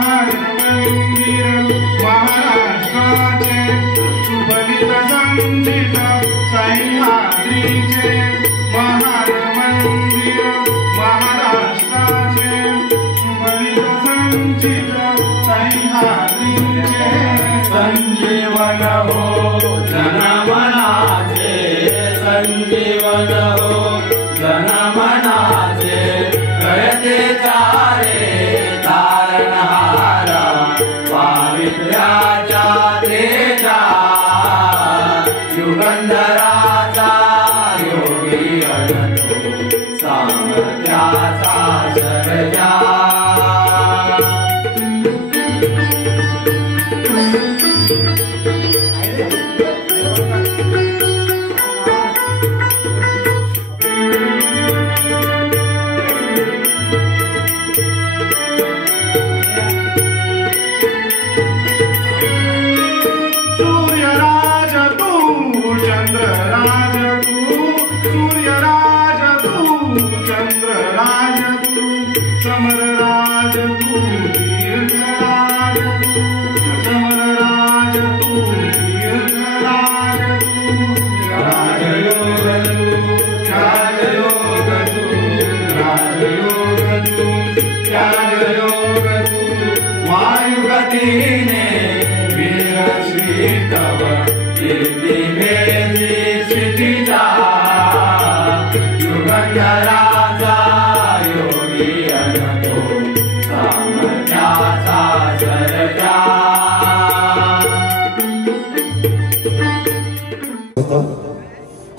महान मंदिर महाराष्ट्राचे सुबलित संचित सह्याद्रीचे महान मंदिर महाराष्ट्राचे सुबलित संचित सह्याद्रीचे संजीवन हो जनमनाचे संजीवन हो जनमनाचे कळते चारे तारणहार पावित्र्याच्या तेजा युगंधराचा योगी अनंतो सामर्थ्याचा सर्जा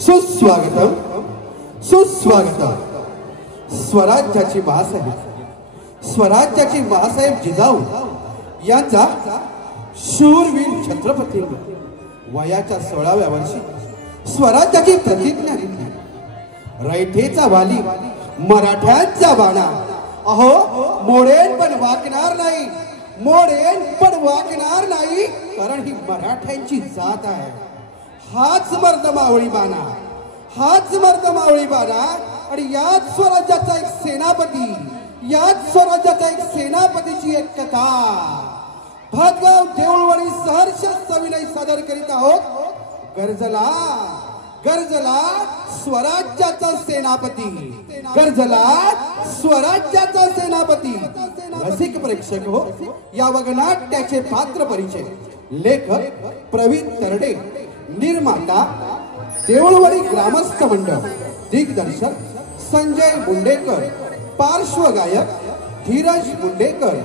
सुस्वागतम सुस्वागतम. स्वराज्याची बाळासाहेब स्वराज्याची बाळासाहेब जिजाऊ यांचा शूरवीर छत्रपती वयाच्या 16व्या वर्षी स्वराज्याची प्रतिज्ञा घेतली. रयतेचा वाली मराठ्यांचा बाणा अहो मोडेन पण वाकणार नाही मोडेन पण वाकणार नाही कारण ही मराठ्यांची जात आहे. हाच मर्द मावळी बाणा हाच मर्द मावळी बाणा आणि याच स्वराज्याचा एक सेनापती याच स्वराज्याचा एक सेनापतीची एक कथा भातगाव देऊळवाडी सहर्ष सविनय सादर करीत आहोत. गरजला गरजला स्वराज्याचा सेनापती गरजला स्वराज्याचा सेनापती. रसिक प्रेक्षक हो या वगनाट्याचे पात्र परिचय लेखक प्रवीण तरडे निर्माता देऊळवाडी ग्रामस्थ मंडळ दिग्दर्शक संजय मुंडेकर पार्श्वगायक धीरज मुंडेकर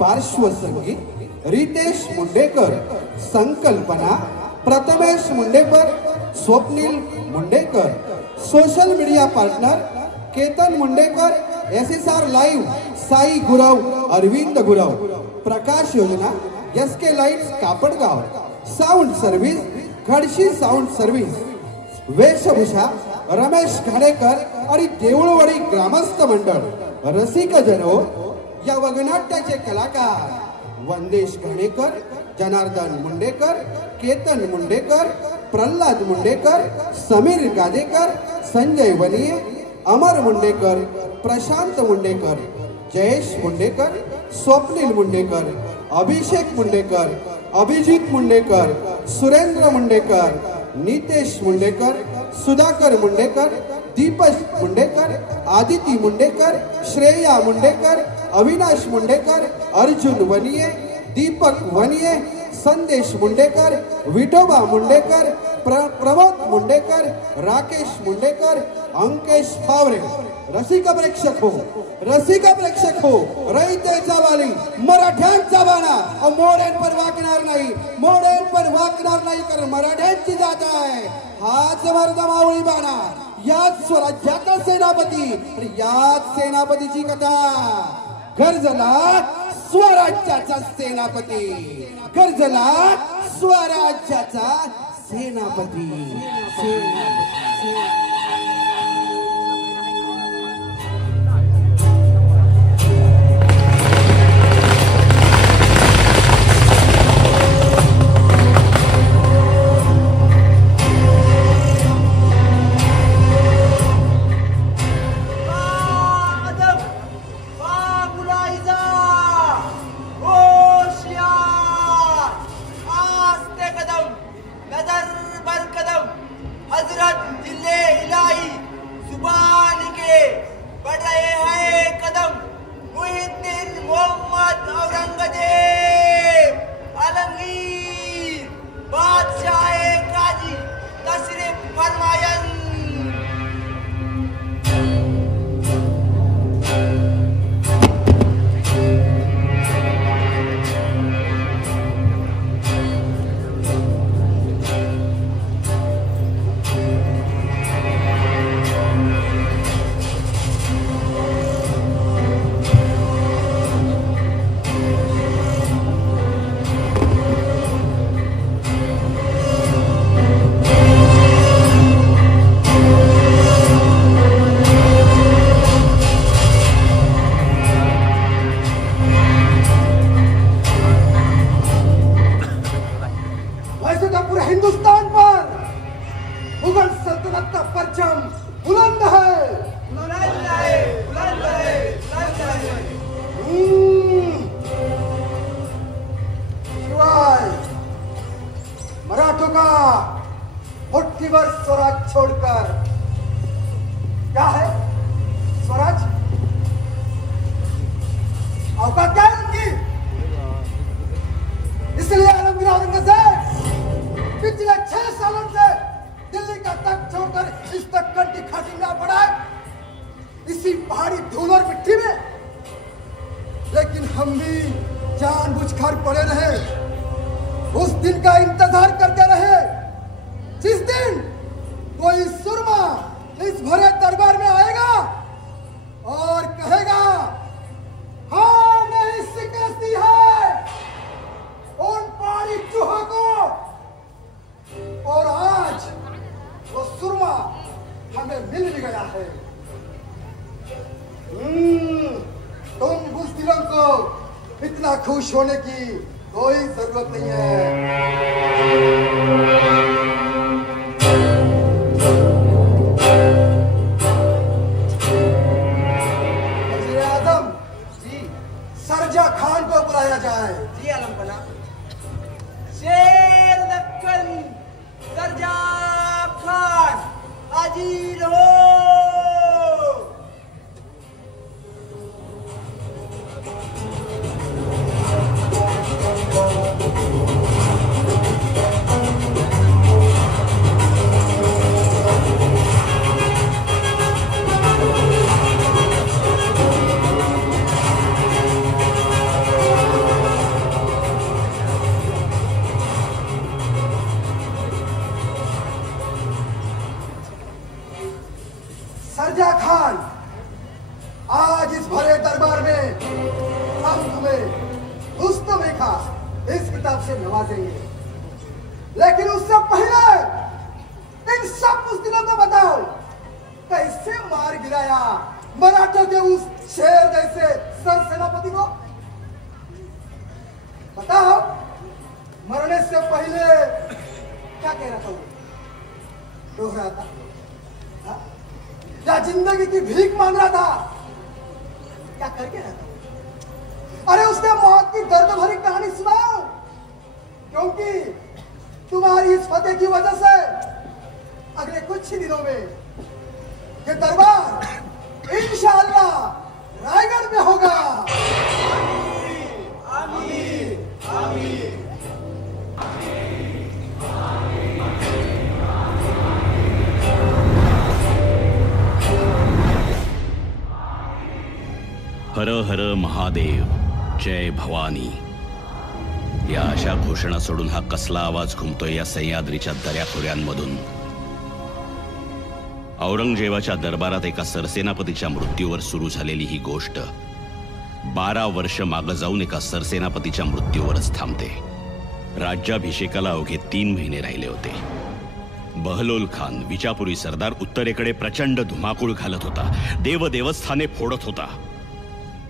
पार्श्वसंगीत रितेश मुंडेकर संकल्पना Prathamesh Mundekar Swapnil Mundekar social media partner Ketan Mundekar SSR live Sai Gurav Arvind Gurav प्रकाश योजना SK lights Kapadgaon sound service Khadshi sound service वेशभूषा रमेश घाणेकर आणि देऊळवाडी ग्रामस्थ मंडळ. रसिक जनो या वगनाट्याचे कलाकार वंदेश घाणेकर जनार्दन मुंडेकर केतन मुंडेकर प्रल्हाद मुंडेकर समीर गादेकर संजय वनिये अमर मुंडेकर प्रशांत मुंडेकर जयेश मुंडेकर स्वप्नील मुंडेकर अभिषेक मुंडेकर अभिजित मुंडेकर सुरेंद्र मुंडेकर नितेश मुंडेकर सुधाकर मुंडेकर दीपक मुंडेकर आदिती मुंडेकर श्रेया मुंडेकर अविनाश मुंडेकर अर्जुन वनिये दीपक वनिये संदेश मुंडेकर विठोबा मुंडेकर प्रमोद मुंडेकर राकेश मुंडेकर अंकेश फावरे. रसिक प्रेक्षक हो रयतेचा वाली मराठ्यांचा बाणा मोडेन पण वाकणार नाही मोडेन पण वाकणार नाही कारण मराठ्यांची जात आहे. हाच मर्द मावळी बाणा याच स्वराज्याचा सेनापती आणि याच सेनापतीची कथा गरजला स्वराज्याचा सेनापती गरजला स्वराज्याचा सेनापती. ओ जानबूझकर पड़े रहे, उस दिन का इंतजार करते रहे जिस दिन कोई सुरमा इस भरे दरबार में आएगा और कहेगा, हाँ नहीं शिकस्ती है उन पहाड़ी चूहा को। और आज वो सुरमा हमें मिल भी गया है। तुम बुज़दिलों को इतना खुश होने की कोई जरूरत नहीं है। वज़ीर आज़म जी, सरजा खान को बुलाया जाए। जी आलमपना। शेर दक्कन सरजा खान हाजिर हो। सरजा खान, आज इस भरे दरबार में हम तुम्हें रुस्तम-ए-खां इस किताब से नवाजेंगे, लेकिन उससे पहले इन सब बुज़दिलों को बताओ कैसे मार गिराया मराठों के उस शेर जैसे सरसेनापति को। बताओ, मरने से पहले क्या कह रहा था वो? रो रहा था या जिंदगी की भीख मांग रहा था? क्या करके रहा था? अरे उसने मौत की दर्द भरी कहानी सुनाओ, क्योंकि तुम्हारी इस फतेह की वजह से अगले कुछ ही दिनों में ये दरबार इंशाअल्लाह रायगढ़ में होगा। आमीन आमीन। हर हर महादेव, जय भवानी, या अशा घोषणा सोडून हा कसला आवाज घुमतोय या सह्याद्रीच्या दऱ्याखोऱ्यांमधून? औरंगजेबाच्या दरबारात एका सरसेनापतीच्या मृत्यूवर सुरू झालेली ही गोष्ट 12 वर्ष मागे जाऊन एका सरसेनापतीच्या मृत्यूवरच थांबते। राज्याभिषेकाला अवघे 3 महिने राहिले होते। बहलोल खान विजापुरी सरदार उत्तरेकडे प्रचंड धुमाकूळ घालत होता, देवस्थाने फोडत होता।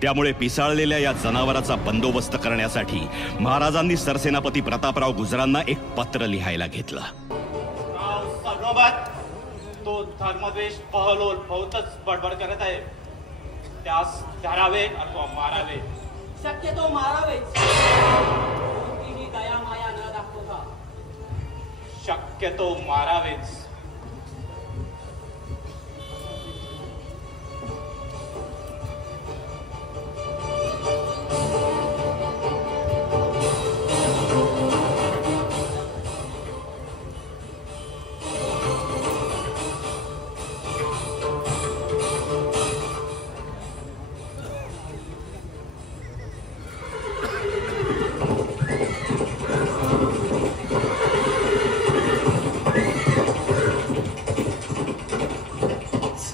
त्यामुळे पिसाळलेल्या या जनावराचा बंदोबस्त करण्यासाठी महाराजांनी सरसेनापती प्रतापराव गुजरांना एक पत्र लिहायला घेतलं। तो धर्मद्वेष बहलोल बहुतच बडबड करत आहे, त्यास धरावे अथवा मारावे। शक्यतो मारावेच, कोणतीही दया माया न दाखवता। शक्यतो मारावेच।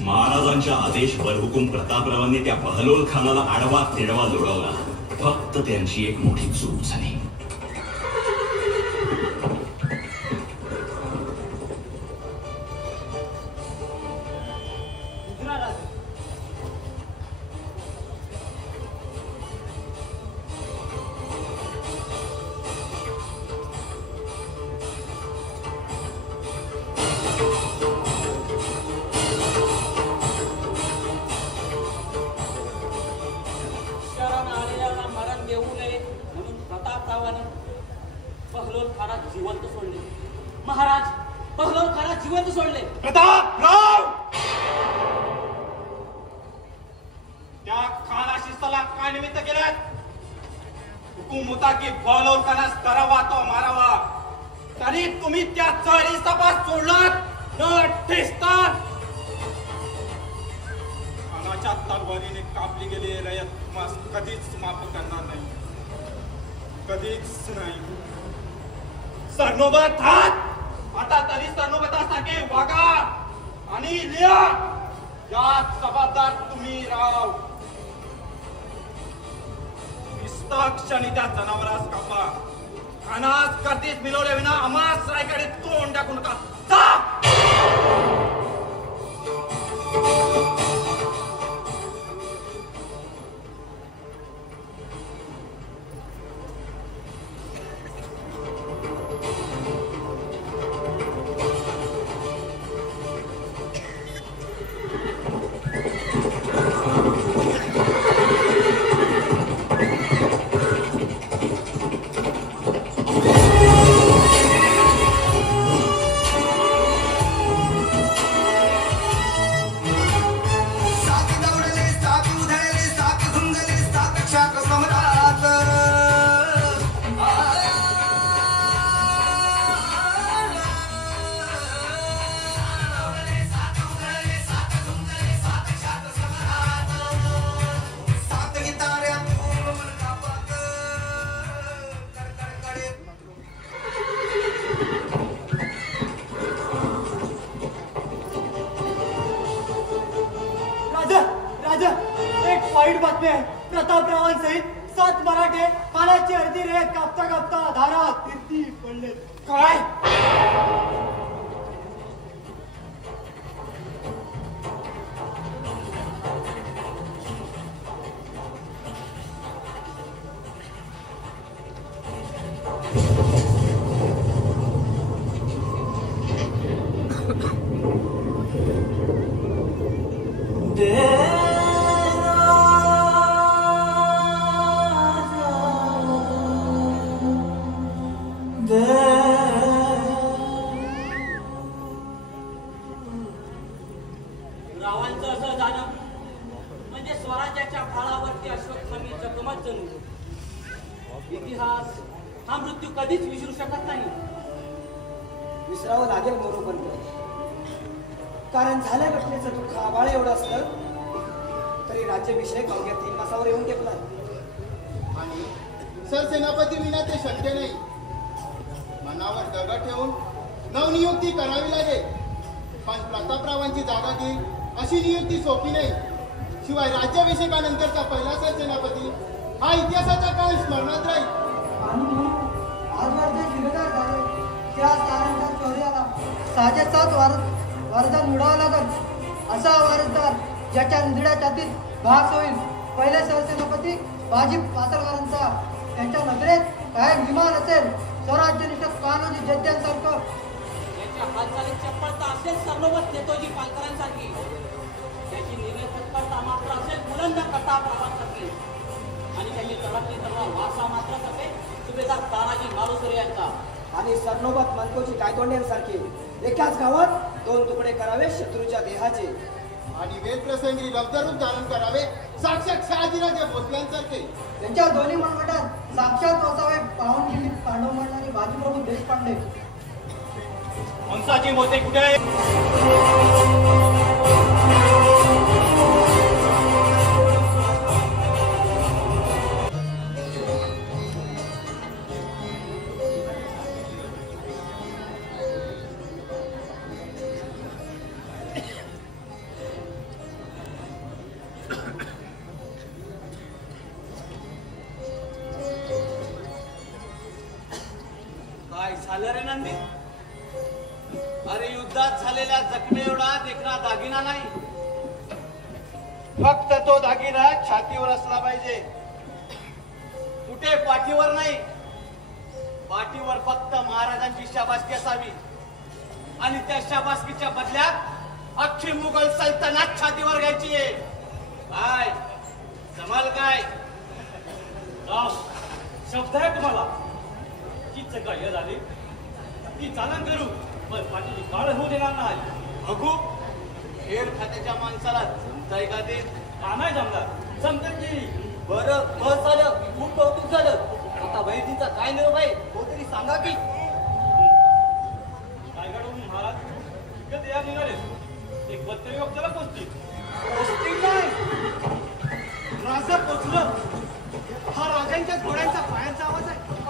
महाराजांच्या आदेश बरहुकूम प्रतापरावांनी त्या बहलोल खानाला आडवा तिडवा जोडवला। फक्त त्यांची एक मोठी चूक झाली। बहलोल खाना जिवंत सोडले। महाराज, बहलोल खाना जिवंत सोडले। प्रतापराव, त्या खानाशी सलाह काय निमित्त केल्यात? हुकूम होता की बहलोल खानास धरावा तो मारावा, तरी तुम्ही त्या चढी सपास सोडलात न ठेचता। खानाच्या तलवारीने कापली गेली रयत तुम्हाला कधीच माफ करणार नाही। कधीच नाही. सरनोबत हात आता तरी सरनोबतासाठी वागा आणि लिहा. यात जबाबदार तुम्ही राव. क्षणी त्या जनावरास कापा. खानास करतीस मिळवल्या विना आम्हास रायकडे तोंड टाकू नका. वाईट बातमी आहे. प्रतापरावांसहित 7 मराठे खानाची अर्धी रेत कापता कापता धारात कीर्ती पडले. काय? रावांचं असं जाणं म्हणजे स्वराज्याच्या फाळावरती अश्वत्थामी जखमच जणू. इतिहास हा मृत्यू कधीच विसरू शकत नाही. विसरावं लागेल बरोबर. कारण झाल्या घटनेचं दुःख आबाळ एवढं असलं तरी राज्याभिषेक अवघ्या 3 मासावर येऊन टेकला. आणि सरसेनापती विना ते शक्य नाही. मनावर दगड ठेवून नवनियुक्ती करावी लागेल. पण प्रतापरावांची जागा घेईल अशी नियुक्ती सोपी नाही. शिवाय राज्याभिषेकानंतरचा पहिला सरसेनापती हा इतिहासाचा काळ स्मरणात राहील. आणि आजवर जे शिलेदार झाले त्या सारांच्या शौर्याला साजेसात वारदार निवडावा लागल. असा वारसदार ज्याच्या निधड्या छातीत भास होईल. पहिले सरसेनापती बाजी पासलकरांचा त्यांच्या नजरेत काय विमान असेल. स्वराज्यनिष्ठ कान्होजी जयंतांसारखं याच्या हालचालीत चपळता असेल सरनोबत नेतोजी पालकरांसारखी. त्याची निर्णय तत्परता मात्र असेल बुलंद प्रतापरावांसारखी. आणि त्याची तळातली तलवार वारसा मात्र असेल सुभेदार तानाजी मालुसरे यांचा. आणि सरनोबत मनकोजी गायतोंडेंसारखे एकाच गावात 2 तुकडे करावे शत्रूच्या देहाचे. आणि वेदप्रसंगी रक्तरूप धारण करावे साक्षात शहाजीराजे भोसल्यांसारखे. त्यांच्या दोन्ही मनगटात साक्षात वसावे पाहुणगिरी पांडव म्हणणारे बाजीप्रभू देशपांडे. हंसाची मोते कुठे? काय झालं रे नंदी? अरे युद्धात झालेल्या जखमे एवढा देखणा दागिना नाही. फक्त तो दागिना छातीवर असला पाहिजे. कुठे पाठीवर नाही. पाठीवर फक्त महाराजांची शाबासकी असावी. आणि त्या शाबासकीच्या बदल्यात अख्खी मुघल सल्तनत छातीवर घ्यायची आहे. काय जमाल काय? शब्द आहे तुम्हाला की चकाय झाली ती चालन करू पण पाठीची काळ होऊ देणार नाही. बघू हेर खात्याच्या माणसाला जमताय का ते? का नाही जमणार? जमतं की. बरं बस झालं. खूप कौतुक झालं. आता बहिणीचा काय निरोप आहे तो तरी सांगा की. रायगडहून महाराज कधी या निघाले? एक 72 वक्ताला पोचतील. पोचतील नाही. राजा पोचलं. हा राजांच्या घोड्यांचा पायांचा आवाज आहे.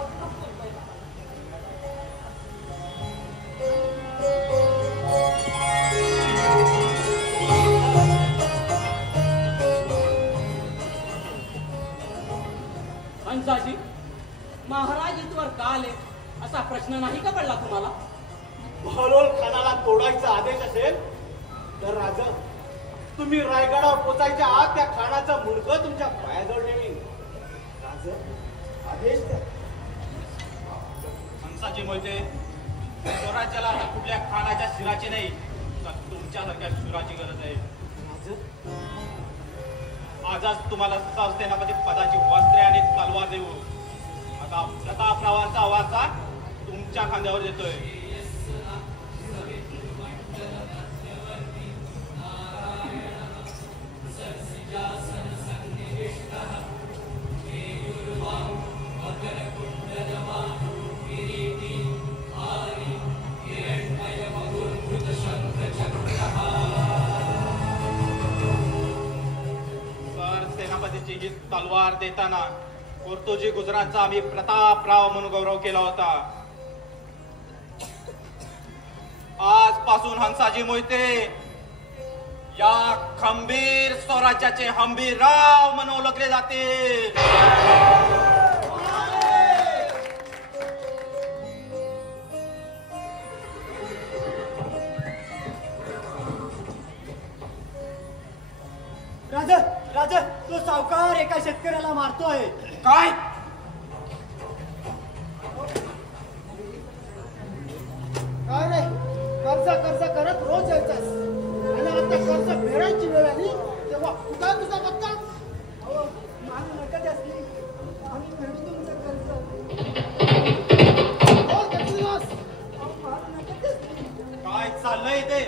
महाराज इथवर का आले असा प्रश्न नाही का पडला तुम्हाला? बहलोल खानाला तोडायचा आदेश असेल तर राजा तुम्ही रायगडावर पोचायच्या आत त्या खानाचा मुंडकं तुमच्या पायाजवळ ठेवीन. राजा आदेश द्या. हंसाजी मोहिते, स्वराज्याला आता कुठल्या खानाच्या शिराची नाही तर तुमच्यासारख्या शिराची गरज आहे. आजच तुम्हाला सरसेनापती पदाची वस्त्रे आणि तलवार देऊ. आता प्रतापरावांचा वारसा तुमच्या खांद्यावर देतोय. सरसेनापतीची ही तलवार देताना पोर्तुजी गुजरातचा आम्ही प्रतापराव म्हणून गौरव केला होता. आजपासून हंसाजी मोहिते या खंबीर स्वराज्याचे हंबीर राव म्हणून ओळखले जातील. राजा राजा तो सावकार एका शेतकऱ्याला मारतोय. काय? काय रे कर्ज कर्ज करत रोज यायचास आणि आता कर्ज फेडायची वेळ आली तेव्हा कुठा तुझा पत्ता? मारू नका त्यासनी, आम्ही फेडू तुमचं कर्ज. हो दक्षिणास, मारू नका त्यासनी. काय चाललंय ते?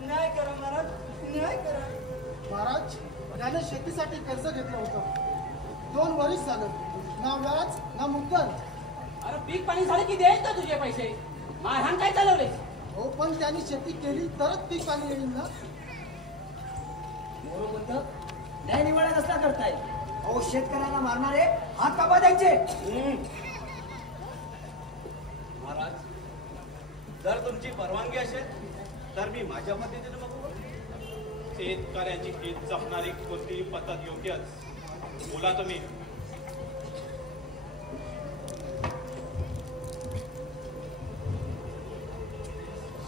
न्याय करा महाराज, न्याय करा. महाराज त्याने शेतीसाठी कर्ज घेतलं होतं. 2 वर्ष झालं, ना व्याज ना मुद्दल. अरे पीक पाणी झालं की देईल का तुझे पैसे? मारहाण काय चालवले? हो पण त्यांनी शेती केली तरच पीक पाणी येईल ना. बरोबर न्याय निवाडा कसला करताय? अहो शेतकऱ्याला मारणारे हात कापा त्यांचे. महाराज जर तुमची परवानगी असेल तर मी माझ्या पद्धतीने बघू. शेतकऱ्यांची हित जपणारी कोणतीही पद्धत योग्यच. बोला तुम्ही.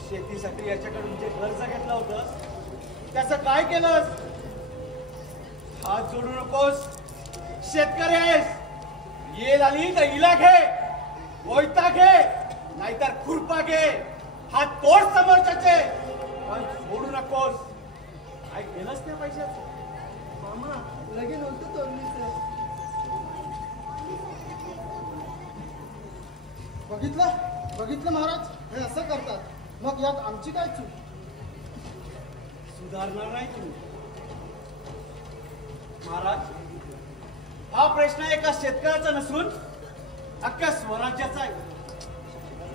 शेतीसाठी याच्याकडून जे कर्ज घेतलं होतं त्याचं काय केलंस? हात जोडू नकोस. शेतकरी आहेस. येल आली तर इला घे, कोयता घे, नाहीतर खुरपा घे. हात तोड समोरच्याचे, पण सोडू नकोस. काय केलंस त्या पैशाचं? मामा लगीन होतं तोडलीच. बघितलं बघितलं महाराज, हे असं करतात. मग यात आमची काय चूक? सुधारणार नाही तुम्ही. महाराज हा प्रश्न एका शेतकऱ्याचा नसून अख्ख्या स्वराज्याचा आहे.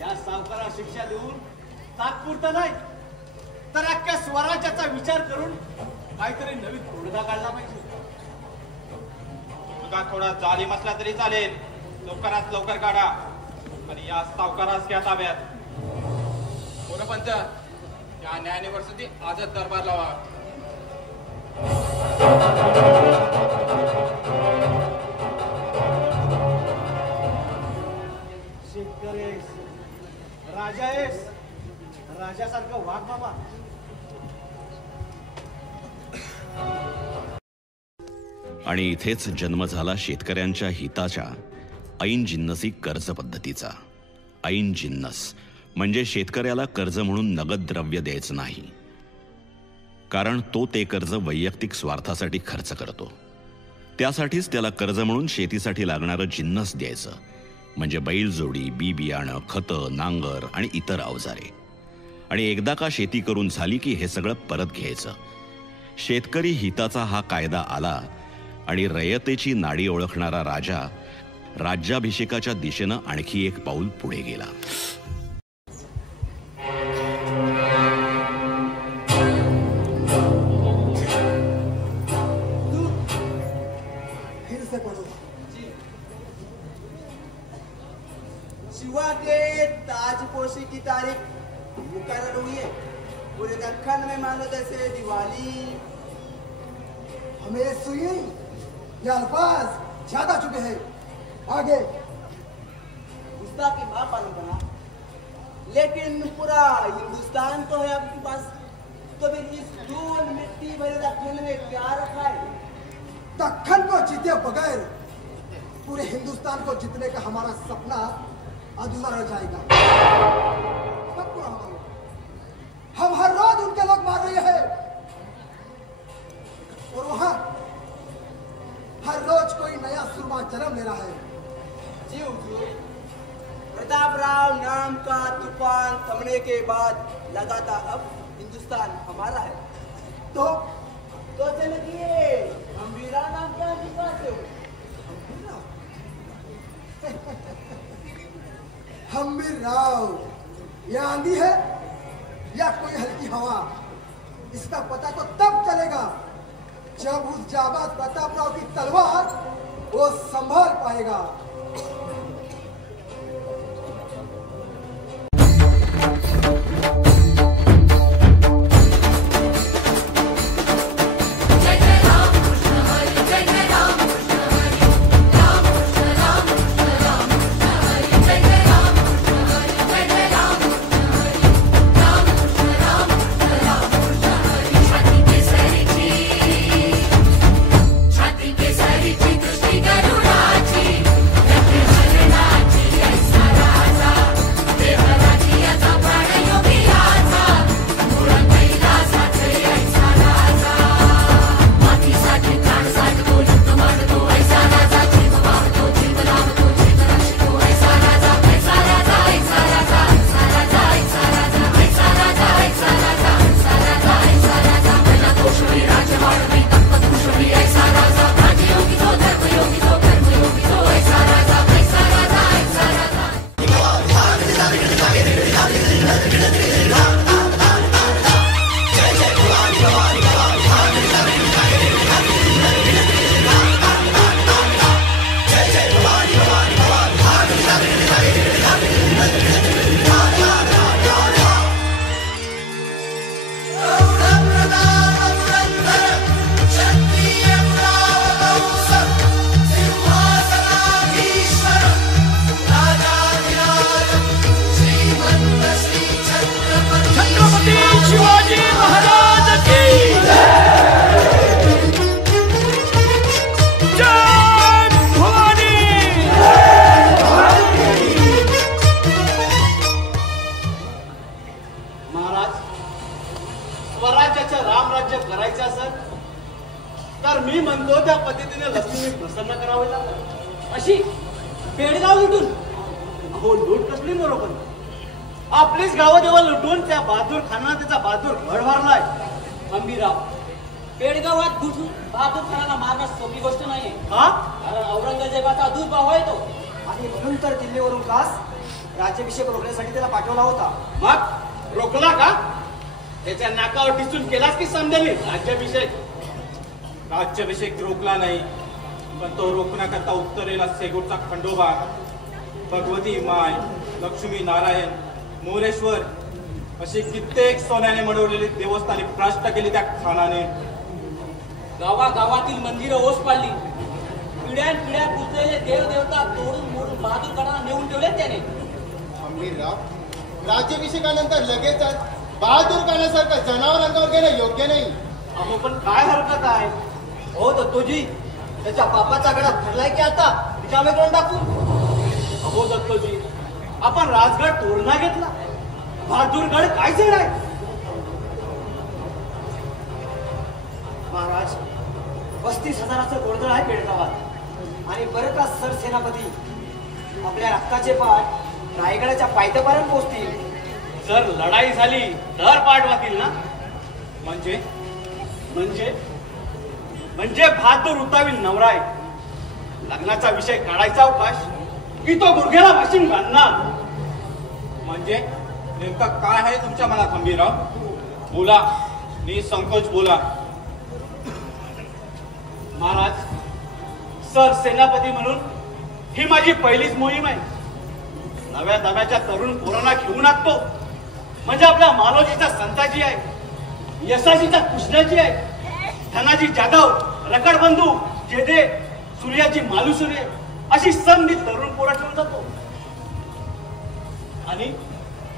या सावकाराला शिक्षा देऊन तात्पुरतं नाही तर अख्ख्या स्वराज्याचा विचार करून काहीतरी नवीन तोडगा काढला पाहिजे. तुझा थोडा जालीम असला तरी चालेल, लवकरात लवकर काढा आणि या सावकारास घ्या ताब्यात. पंच या न्यायानिवर्सिटी आजच दरबार लावा. शेतकरी आहेस, राजा आहेस, राजासारखं वाघ बाबा. आणि इथेच जन्म झाला शेतकऱ्यांच्या हिताच्या ऐन जिन्नसी कर्ज पद्धतीचा. ऐन जिन्नस म्हणजे शेतकऱ्याला कर्ज म्हणून नगद द्रव्य द्यायचं नाही, कारण तो ते कर्ज वैयक्तिक स्वार्थासाठी खर्च करतो. त्यासाठीच त्याला कर्ज म्हणून शेतीसाठी लागणारं जिन्नस द्यायचं, म्हणजे बैलजोडी, बी बियाणं, खतं, नांगर आणि इतर अवजारे. आणि एकदा का शेती करून झाली की हे सगळं परत घ्यायचं. शेतकरी हिताचा हा कायदा आला आणि रयतेची नाडी ओळखणारा राजा राज्याभिषेकाच्या दिशेनं आणखी एक पाऊल पुढे गेला. शिवा के ताजपोशी की तारीख मुकर्रर हुई है. पूरे दक्कन में मानो जैसे दिवाली. हमें सुई ये अल्फाज ज्यादा चुके हैं. आगे लेकिन पूरा हिंदुस्तान तो है आपके पास, तो फिर इस धूल मिट्टी भरे दक्कन में क्या रखा है? दक्कन को जीते बगैर पूरे हिंदुस्तान को जीतने का हमारा सपना अधूरा रह जाएगा। सब पूरा होगा। हम हर रोज उनके लोग मार रहे हैं और वहां हर रोज कोई नया सुरमा जन्म ले रहा है। जी हुजूर, प्रतापराव नाम का तूफान थमने के बाद लगातार अब हिंदुस्तान हमारा है। तो चलिए हम्बीरा नाम का निकालते हो। हम्बीर राव, यह आंधी है या कोई हल्की हवा, इसका पता तो तब चलेगा जब उस जाबाज प्रतापराव की तलवार वो संभाल पाएगा। राज्याभिषेक रोखण्यासाठी त्याला पाठवला होता। मग रोखला का? त्याच्या नाकावर टिचून केलास की समजेल राज्याभिषेक रोखला नाही, पण तो रोखण्याकरता उत्तरेला सेगोटचा खंडोबा, भगवती माय, लक्ष्मी नारायण, मोरेश्वर अशी कित्येक सोन्याने मडवलेली देवस्थाने भ्रष्ट केली त्या खानाने। गावागावातील मंदिरं ओस पाडली, पिढ्यानपिढ्या पुजलेले देव देवता तोडून मोडून बहादूरगडाला नेऊन ठेवले त्याने। हम्बीरराव, राज्याभिषेकानंतर लगेचच बहादूरगडासारखं जनावर अंगावर घेणं योग्य नाही। अहो पण काय हरकत आहे? हो दत्तोजी, त्याच्या पापाचा गडा भरलाय की आता रिकामे करून टाकू? अहो दत्तोजी, आपण राजगड तोरणा घेतला, बहादूरगड काय जड आहे? महाराज, 35,000चं गोडदळ आहे पेडगावात आणि बरं का सरसेनापती, आपल्या रक्ताचे पाठ रायगडाच्या पायथ्यापर्यंत पोहोचतील। जर लढाई झाली तर पाठवातील ना? म्हणजे म्हणजे म्हणजे बहादूर उतावील नवरा आहे। लग्नाचा विषय काढायचा अवकाश की तो गुडघ्याला वाशिंग बांधणार? म्हणजे नेमकं काय आहे तुमच्या मनात हम्बीरराव? बोला, निसंकोच बोला। महाराज, सर सेनापती म्हणून ही माझी पहिलीच मोहीम आहे। नव्या दव्याच्या तरुण पोरांना घेऊन टाकतो म्हणजे आपल्या मालोजीचा संताजी आहे, यशाजीचा कृष्णाजी आहे, धनाजी जाधव, रकडबंधू, जेदे, सूर्याची मालुसुरे अशी संधी तरुण पोरा ठेवून जातो। आणि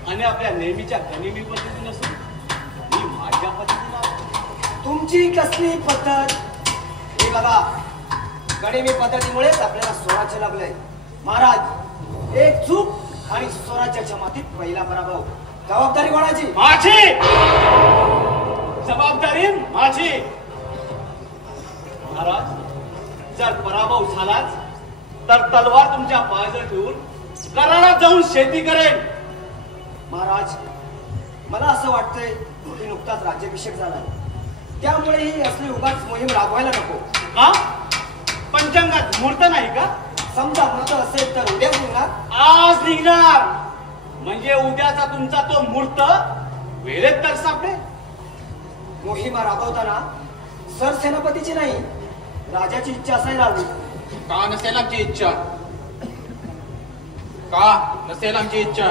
आणि आपल्या नेहमीच्या गनिमी पद्धती नसून मी माझ्या पद्धतीने वागतो. तुमची कसली पद्धत? हे बघा, गनिमी पद्धतीमुळेच आपल्याला स्वराज्य लाभलंय. महाराज, एक चूक आणि स्वराज्याच्या मातीत पहिला पराभव. जबाबदारी कोणाची? माझी जबाबदारी माझी. महाराज, जर पराभव झालाच तर तलवार तुमच्या पायाजवळ ठेवून करारात जाऊन शेती करेन. महाराज, मला असं वाटतंय की नुकताच राज्याभिषेक झाला, त्यामुळे ही असली उगाच मोहीम राबवायला नको. का? पंचांगात मुहूर्त नाही का? समजा मुहूर्त असेल तर उद्या निघणार. आज निघणार म्हणजे उद्याचा तुमचा तो मुहूर्त वेळेत तर सापडेल. मोहिमा राबवताना सरसेनापतीची नाही, राजाची इच्छा असायला हवी. का नसेल आमची इच्छा? का नसेल आमची इच्छा?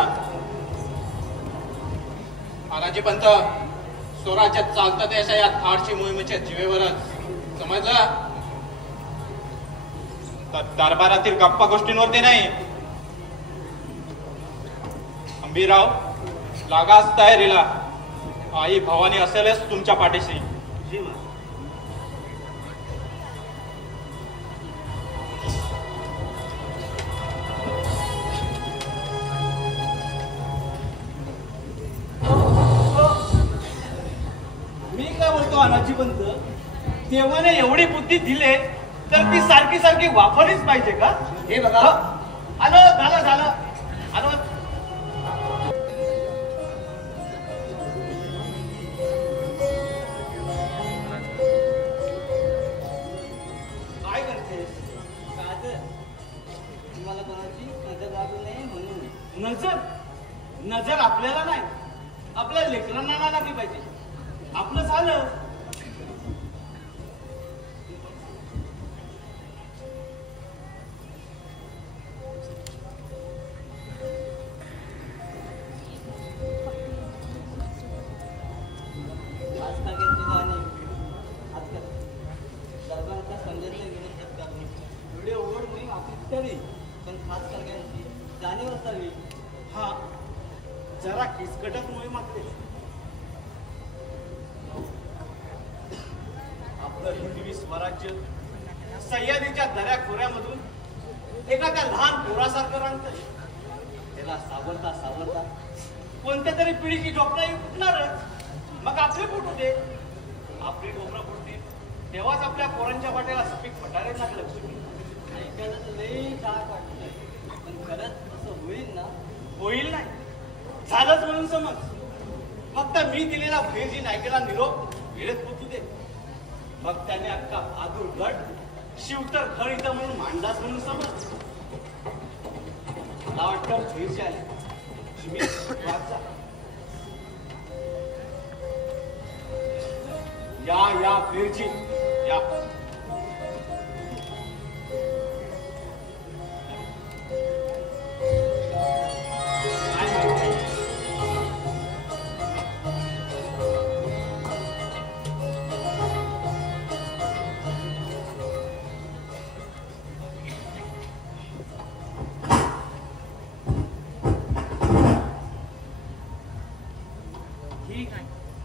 आनाजी पंत, स्वराज्यात चालतात अशा या थाटची मोहिमेच्या जीवेवरच समजलं. तर दरबारातील गप्पा गोष्टींवरती नाही. अंबीराव, लागाच तयारीला. आई भवानी असेलच तुमच्या पाठीशी. मी काय बोलतो अनाजी पंत, देवाने एवढी बुद्धी दिले तर ती सारखी सारखी वापरलीच पाहिजे का? हे बघा, आलो, झालं आलो. काय करतेस? तुम्हाला कोणाची नजर लागू नये म्हणून. नजर आपल्याला नाही, आपल्या लेकरांना नाही लागली पाहिजे. आपलं झालं. पण खास करण्याची जाणीव असावी. हा, जरा किचकटच मोहीम मागते. आपलं हिंदवी स्वराज्य सह्याद्रीच्या दऱ्या खोऱ्यामधून एखाद्या लहान पोरासारखं रांगतंय. त्याला सावरता कोणत्या तरी पिढीची डोकराई फुटणारच. मग आपले फुटू दे. आपली डोकरं फुटतील तेव्हाच आपल्या पोरांच्या वाट्याला स्पीक फटारे लागलं. ऐकायला तर लई छान वाटतंय, पण खरंच असं होईल ना? होईल नाही, झालंच म्हणून समज. फक्त मी दिलेला भेजी नायकेला निरोप वेळेत पोचू दे. मग त्याने अख्खा बहादूर गड शिवतर घर इथं म्हणून मांडलाच म्हणून समज. मला वाटतं भेजी आले. तुम्ही वाचा. या भेजी या.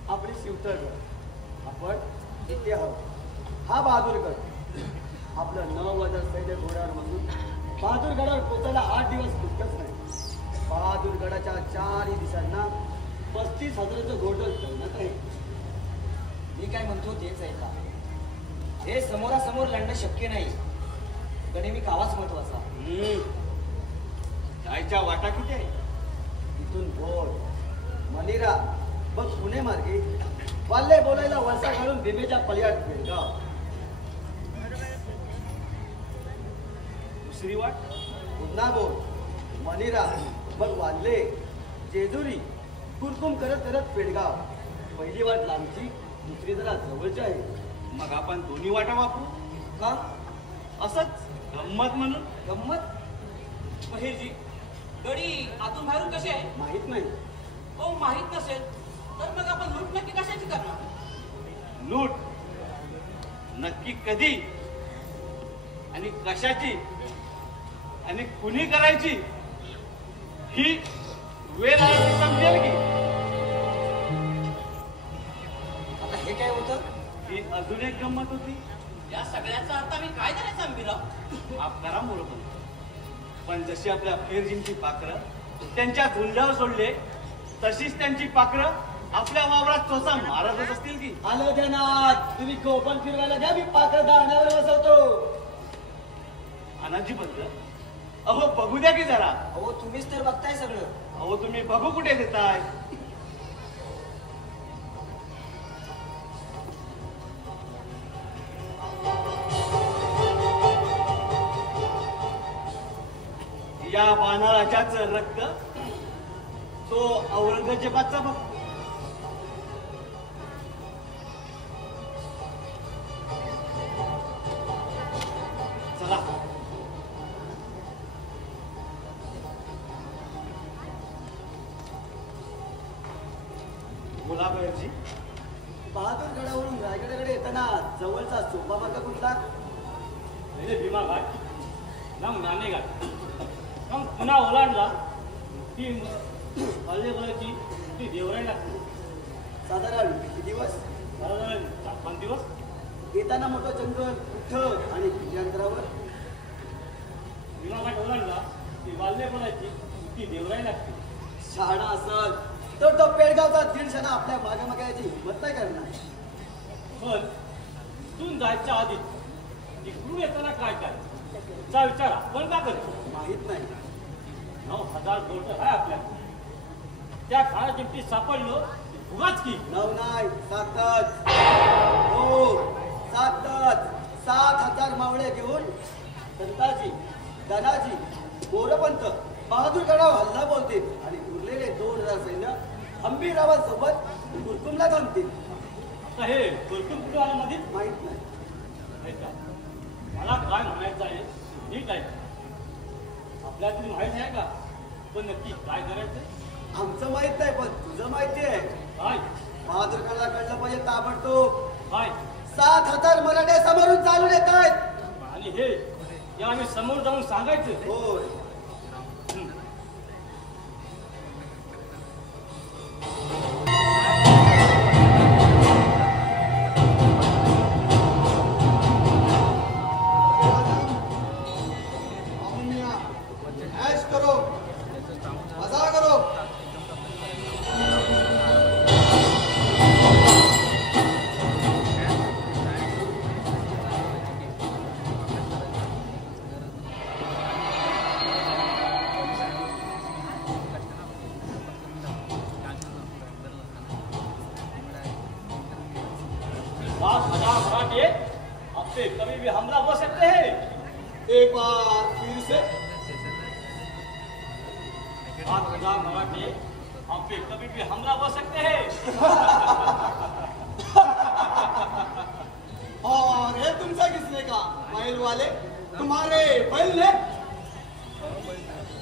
आपली शिवतरगड. आपण इथे आहोत. हा बहादूरगड. आपलं 9,000 सैन्य घोड्यावर बसून बहादूरगडावर पोचायला 8 दिवस कुठंच नाही. बहादूरगडाच्या 4 दिवसांना 35,000चं घोडं ठेवण्यात आहे. मी काय म्हणतो तेच आहे का? हे समोरासमोर लढणं शक्य नाही. गनिमी कावाच महत्वाचा. जायच्या वाटा किती आहे? इथून बोल मनिरा बघ पुणे मार्गे वाल्ले बोलायला वळसा घालून भीमेच्या पल्यात बेळगाव. दुसरी वाट पुन्हा बोल मनिरा बघ वाल्ले जेजुरी कुरकुम करत करत पेडगाव. पहिली वाट लांबची, दुसरी जरा जवळची आहे. मग आपण दोन्ही वाटा वापरू का? असंच गंमत म्हणून. गंमत? महेशजी, गडी आतून बाहेरून कसे आहे माहित नाही. हो, माहित नसेल तर मग आपण लूट नक्की कशाची करणार? लूट नक्की कधी आणि कशाची आणि कुणी करायची ही वेळ आला की समजेल की. आता हे काय होतं? ही अजून एक गंमत होती. या सगळ्याचा अर्थ आम्ही काय करायचं अंबिराव? आप करा मोरोपण. पण जशी आपल्या फेरजींची पाखरं त्यांच्या झुंजावर सोडले तशीच त्यांची पाखरं आपल्या वावरात चोचा मारतच असतील की. आलं ध्यानात. तुम्ही गोपन फिरवायला द्या, मी पाकर दाण्यावर बसवतो. अनाजी बंद. अहो बघू द्या की जरा. अहो तुम्हीच तर बघताय सगळं. अहो तुम्ही बघू कुठे देताय. या वानराच्याचं रक्त तो औरंगजेबाचा बघ. चला गुलाबजी. बहादूरगडावरून रायगडाकडे येताना जवळचा सोपा मार्ग कुठला? भीमा घाट, मग नाणे घाट, मग पुन्हा ओलांडला ती अल्लेबलाची ती देवराई लागते. साधारण किती दिवस? साधारण 4-5 दिवस. येताना मोठं जंगल कुठं आणि किती अंतरावर? भीमा घाट ओलांडला ती वाल्लेबलाची ती देवराई लागते. शहाणा असल तर तो पेडगावचा 150 आपल्या मागे याची हिंमत नाही करणार. पण तून जायच्या आधी इकडून येताना काय काय चा विचार आपण का करतो? माहित नाही. 9,000 गोट आहे आपल्या. त्या खाण्या चिमटीत सापडलो उगाच की. 9 नाही 7च. हो 7च. 7,000 मावळे घेऊन संताजी, धनाजी, गोरपंत बहादूरगडावर हल्ला बोलतील आणि उरलेले 2,000 सैन्य हंबीरावांसोबत कुरकुमला थांबतील. आता हे कुरकुम कुठं आलं मध्ये माहित नाही. मला काय म्हणायचं आहे नीट आहे. आपल्याला तरी माहित आहे का पण नक्की काय करायचं? आमचं माहित नाही पण तुझं माहिती आहे. काय बहादूरगडला कळलं पाहिजे ताबडतोब. काय 7,000 मराठे समोरून चालून येत आहेत. आणि हे आम्ही समोर जाऊन सांगायचं. होय. ऐश करो, मजा करो. मराठे अब से कभी भी हमला हो सकते हैं. एक बार फिर से. 7,000 मराठे हम पे कभी भी हमला हो सकते हैं. और ये तुमसा किसने कहा? बैल वाले तुम्हारे बैल ने?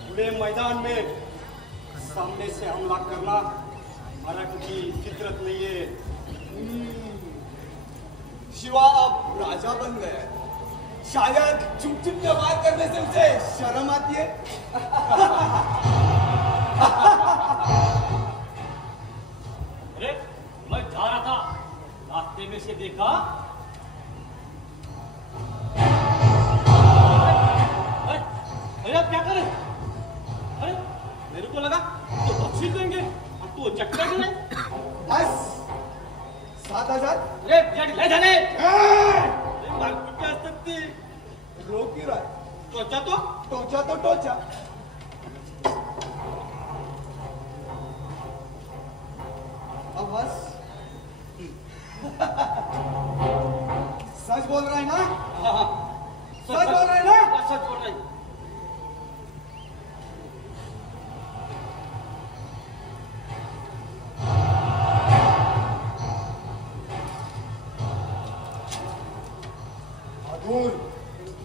पूरे मैदान में सामने से हमला करना मराठी की फितरत नहीं है. शिवा अब राजा बन गया है. शायद चुप चुप के बात करने से उसे शर्म आती है. अरे मैं जा रहा था रास्ते में से देखा अरे आप क्या कर रहे? अरे मेरे को लगा तो बख्शीश देंगे और तू चक्कर के नहीं. बस 7,000 अरे ले जाने रोकी राय. टोचा तो टोचा तो टोचा. अब बस. सच बोल रहा है ना? सच बोल रहा है ना? सच बोल रहा है.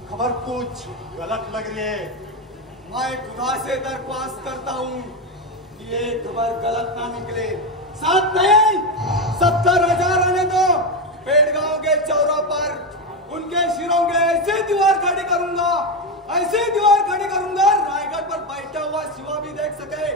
खबर कुछ गलत लग रही है. मैं खुदा से दरख्वास्त करता हूँ कि ये खबर गलत ना निकले. 7 नहीं 70,000 आने दो. पेड़गांव के चौरों पर उनके शिरों के ऐसे दीवार खड़ी करूंगा, ऐसे दीवार खड़ी करूंगा रायगढ़ पर बैठा हुआ शिवा भी देख सके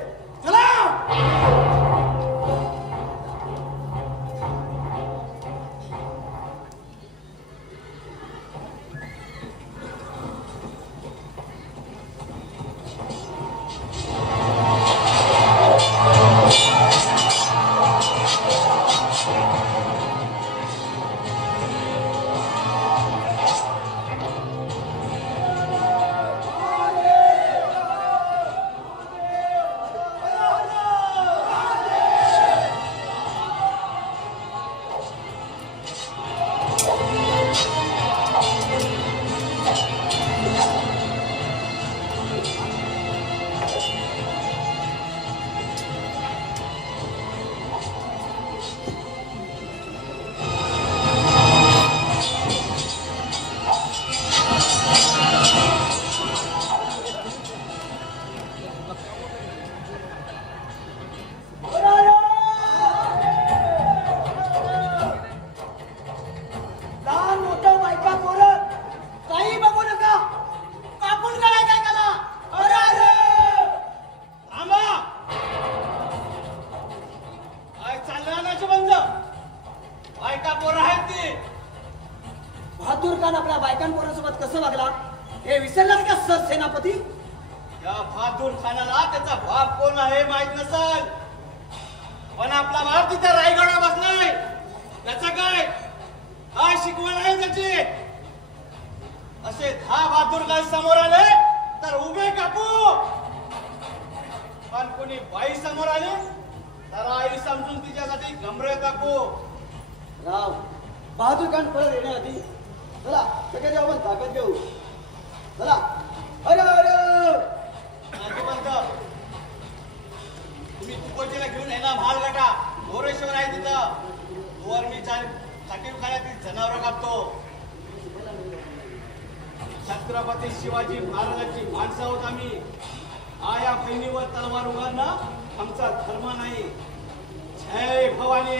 छत्रपती शिवाजी महाराजांची माणसं आहोत आम्ही. आया बहिणीवर तलवार उगारणं आमचा धर्म नाही. जय भवानी.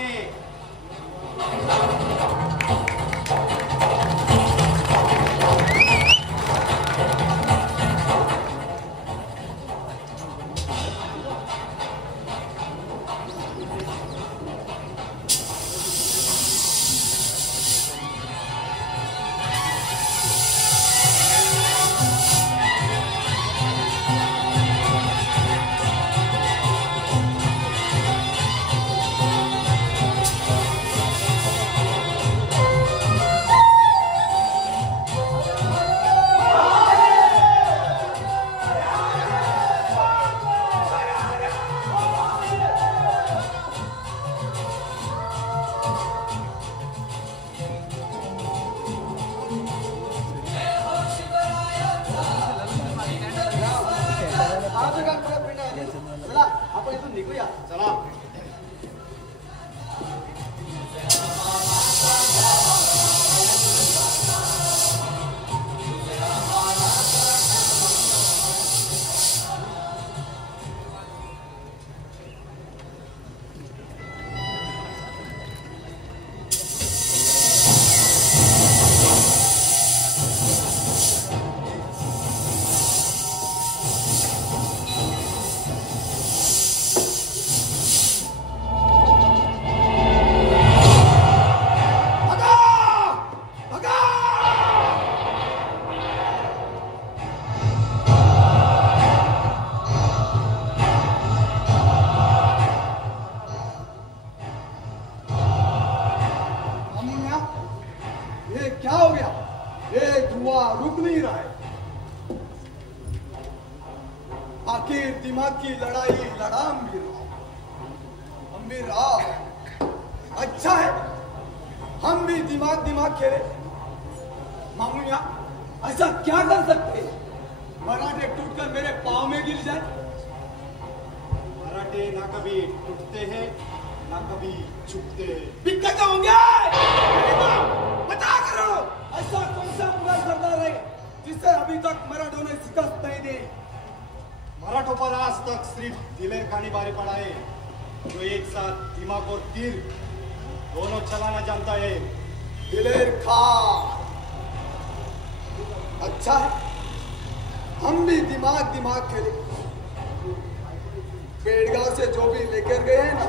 से जो भी लेकर गए हैं ना,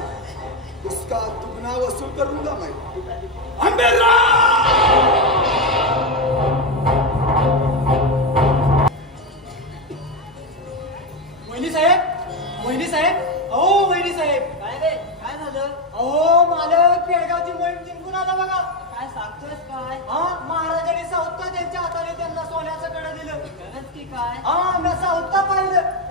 उसका दुगना वसूल करूंगा मैं। वहिनी साहेब, अहो वहिनी साहेब, काय रे काय झालं? अहो मालक पेडगावची मोहीम जिंकून आला बघा. काय सांगतोयस काय? हा, महाराजांनी सावता त्यांच्या हाताने त्यांना सोन्याचं कडं दिलं. खरंच की काय? हा, मी सावता पाहिलं.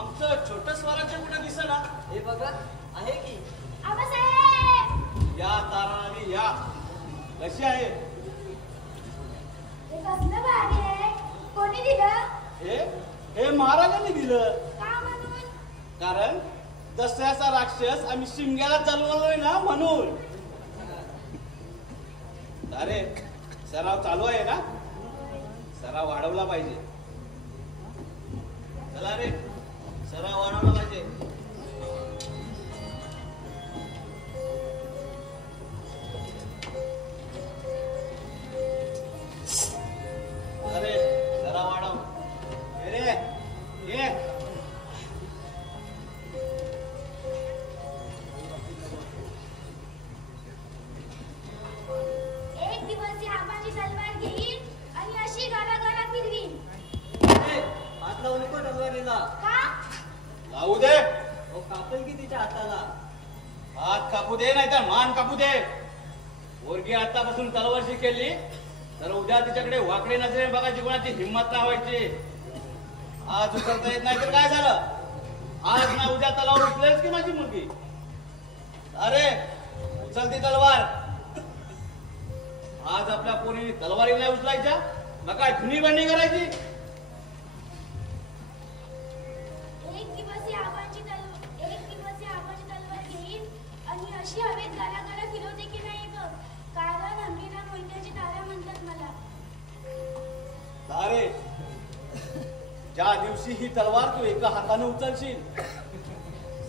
आमचं छोटं स्वराज्य कुठे दिसेना. हे बघा आहे की. या ताराणी या. कशी आहे? कोणी दिलं? हे महाराजांनी दिलं. का म्हणून? कारण दसऱ्याचा राक्षस आम्ही शिमग्याला चालवलोय ना, म्हणून. अरे सराव चालू आहे ना, सराव वाढवला पाहिजे. चला रे, सराव वाढवला पाहिजे. अरे सराव वाढव. रे ये. एक दिवस या आबाची तलवार घेईन आणि अशी गाला फिरवीन. हात लावू नको तलवारीला. का? लावू दे. अहो कापेल की तिच्या हाताला. हात कापू दे, नाही तर मान कापू दे. पोरगी आतापासून तलवारशी केली तर उद्या तिच्याकडे वाकडे नजरे बघायची कोणाची हिंमत नाही व्हायची. आज उचलता येत नाही तर काय झालं? आज ना उद्या तलावर उचलेच की माझी मुलगी. अरे उचलती तलवार. आज आपल्या पोरीने तलवारी नाही उचलायच्या, मग काय धुनी बंडी करायची? एक दिवस या आबाची तलवार घेईन आणि अशी हवेत गाला फिरवते की नाही बघ. कारण हंबीला मोहित्याची तारा म्हणतात मला. अरे ज्या दिवशी ही तलवार तू एका हाताने उचलशील,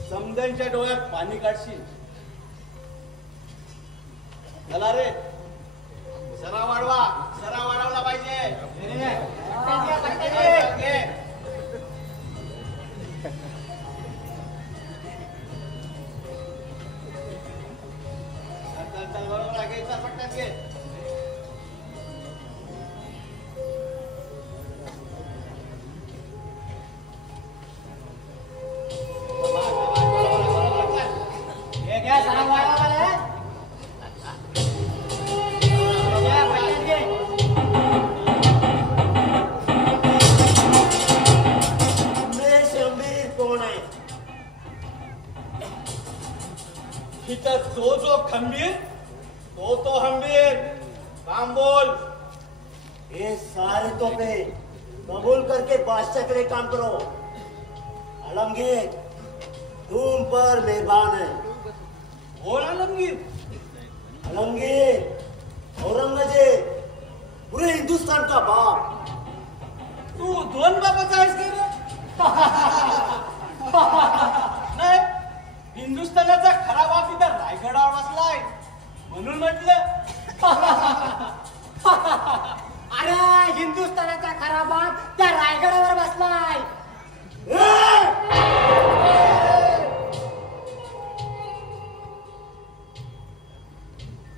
समद्यांच्या डोळ्यात पाणी काढशील. चला रे, सराव वाढवा. सराव वाढवला पाहिजे. चल बरोबर आहे. चल पटकन घे. जो खंबीर तो हंबीर. काम बोल. ये सारे तोपे कबूल करके बादशाह के लिए काम करो. आलमगीर तुम पर मेहरबान है. बोल आलमगीर. आलमगीर औरंगजेब पूरे हिंदुस्तान का बाप. तू दोन बापाचा आहेस का रे? नाही, हिंदुस्थानाचा खरा बाप इथं रायगडावर बसलाय म्हणून म्हटलं. अरे हिंदुस्तानाचा खरा बाप त्या रायगडावर बसलाय.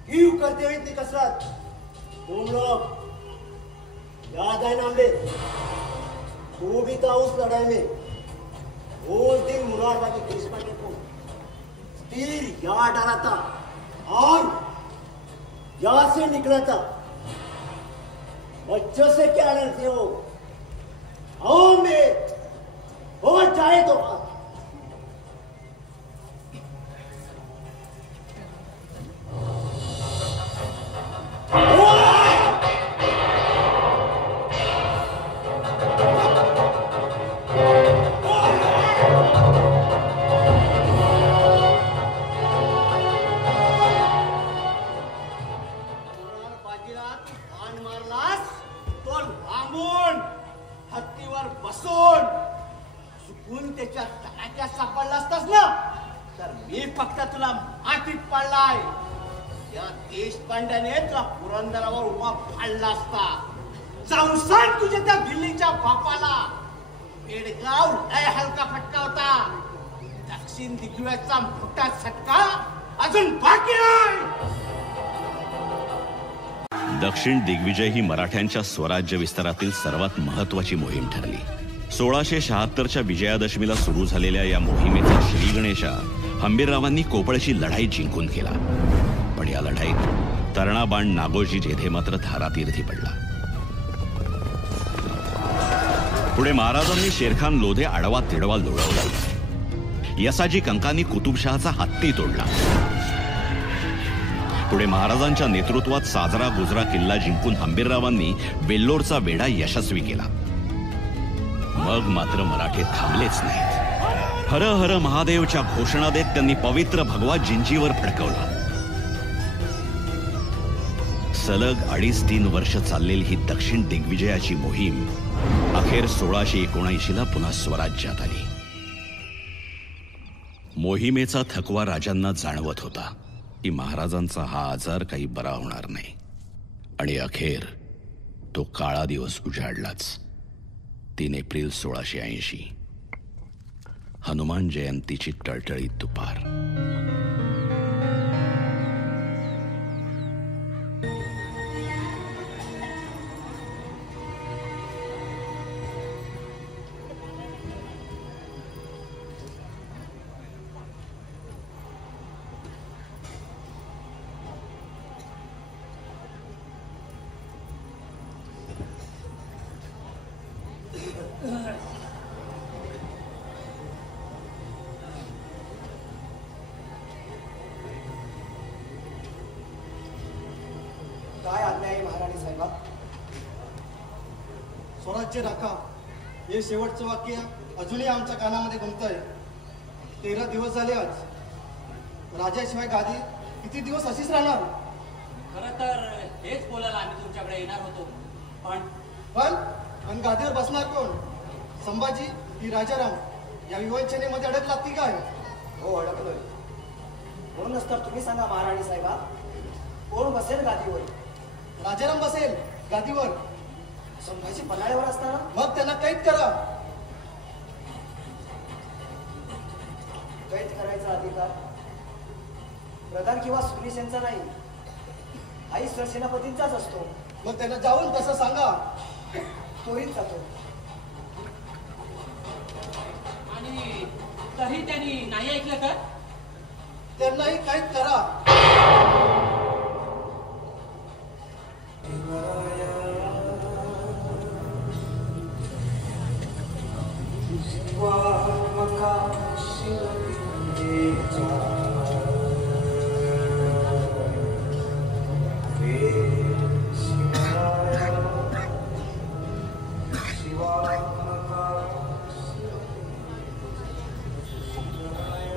क्यों करते हो इतनी कसरत तुम लोग? याद है नामदे, तू भी था उस लड़ाई में. उस दिन मुरारबादी देशपांडे को तीर यहाँ डाला था और यहाँ से निकला था. बच्चों से क्या लड़ते हो? आओ मैं आलो. पुरंदरावर उभा फाडला असता. जाऊन सांग तुझ्या त्या दिल्लीच्या बापाला, बेडगाव लय हलका फटका होता. दक्षिण दिग्विजयाचा मोठा झटका अजून बाकी आहे. दक्षिण दिग्विजय ही मराठ्यांच्या स्वराज्य विस्तारातील सर्वात महत्वाची मोहीम ठरली. 1676च्या विजयादशमीला सुरू झालेल्या या मोहिमेचा श्री गणेशा हंबीररावांनी कोपळची लढाई जिंकून केला. पण या लढाईत तरणा बाण नागोजी जेधे मात्र धारातीर्थी पडला. पुढे महाराजांनी शेरखान लोधे आडवा तिडवा लोळवला. यसाजी कंकांनी कुतुबशहाचा हत्ती तोडला. पुढे महाराजांच्या नेतृत्वात साजरा गुजरा किल्ला जिंकून हंबीररावांनी वेल्लोरचा वेढा यशस्वी केला. मग मात्र मराठे थांबलेच नाहीत. हर हर महादेवच्या घोषणा देत त्यांनी पवित्र भगवा जिंजीवर फडकवला. सलग 2.5-3 वर्ष चाललेली ही दक्षिण दिग्विजयाची मोहीम अखेर 1679ला पुन्हा स्वराज्यात आली. मोहिमेचा थकवा राजांना जाणवत होता की महाराजांचा हा आजार काही बरा होणार नाही. आणि अखेर तो काळा दिवस उजाडलाच. 3 एप्रिल 1680 हनुमान जयंतीची टळटळीत दुपार. काय आज्ञा आहे महाराणी साहेबा? स्वराज्य राखा हे शेवटचं वाक्य अजूनही आमच्या कानामध्ये घुमतंय. 13 दिवस झाले आज. राजाशिवाय गादी किती दिवस अशीच राहणार? खरं तर हेच बोलायला आम्ही तुमच्याकडे येणार होतो. पण गादीवर बसणार कोण? संभाजी की राजाराम या विवंचनेमध्ये अडकलात की काय? हो, अडकलोय. म्हणूनच तर तुम्ही सांगा महाराणी साहेबा, कोण बसेल गादीवर? राजाराम बसेल गादीवर. संभाजी पन्हाळ्यावर असताना मग त्यांना कैद करा. कैद करायचा अधिकार प्रधान किंवा सुनीस यांचा नाही, आई सरसेनापतींचाच असतो. मग त्यांना जाऊन तसं सांगा. तोहीच जातो. आणि तरी त्यांनी नाही ऐकलं तर त्यांनाही कैद करा.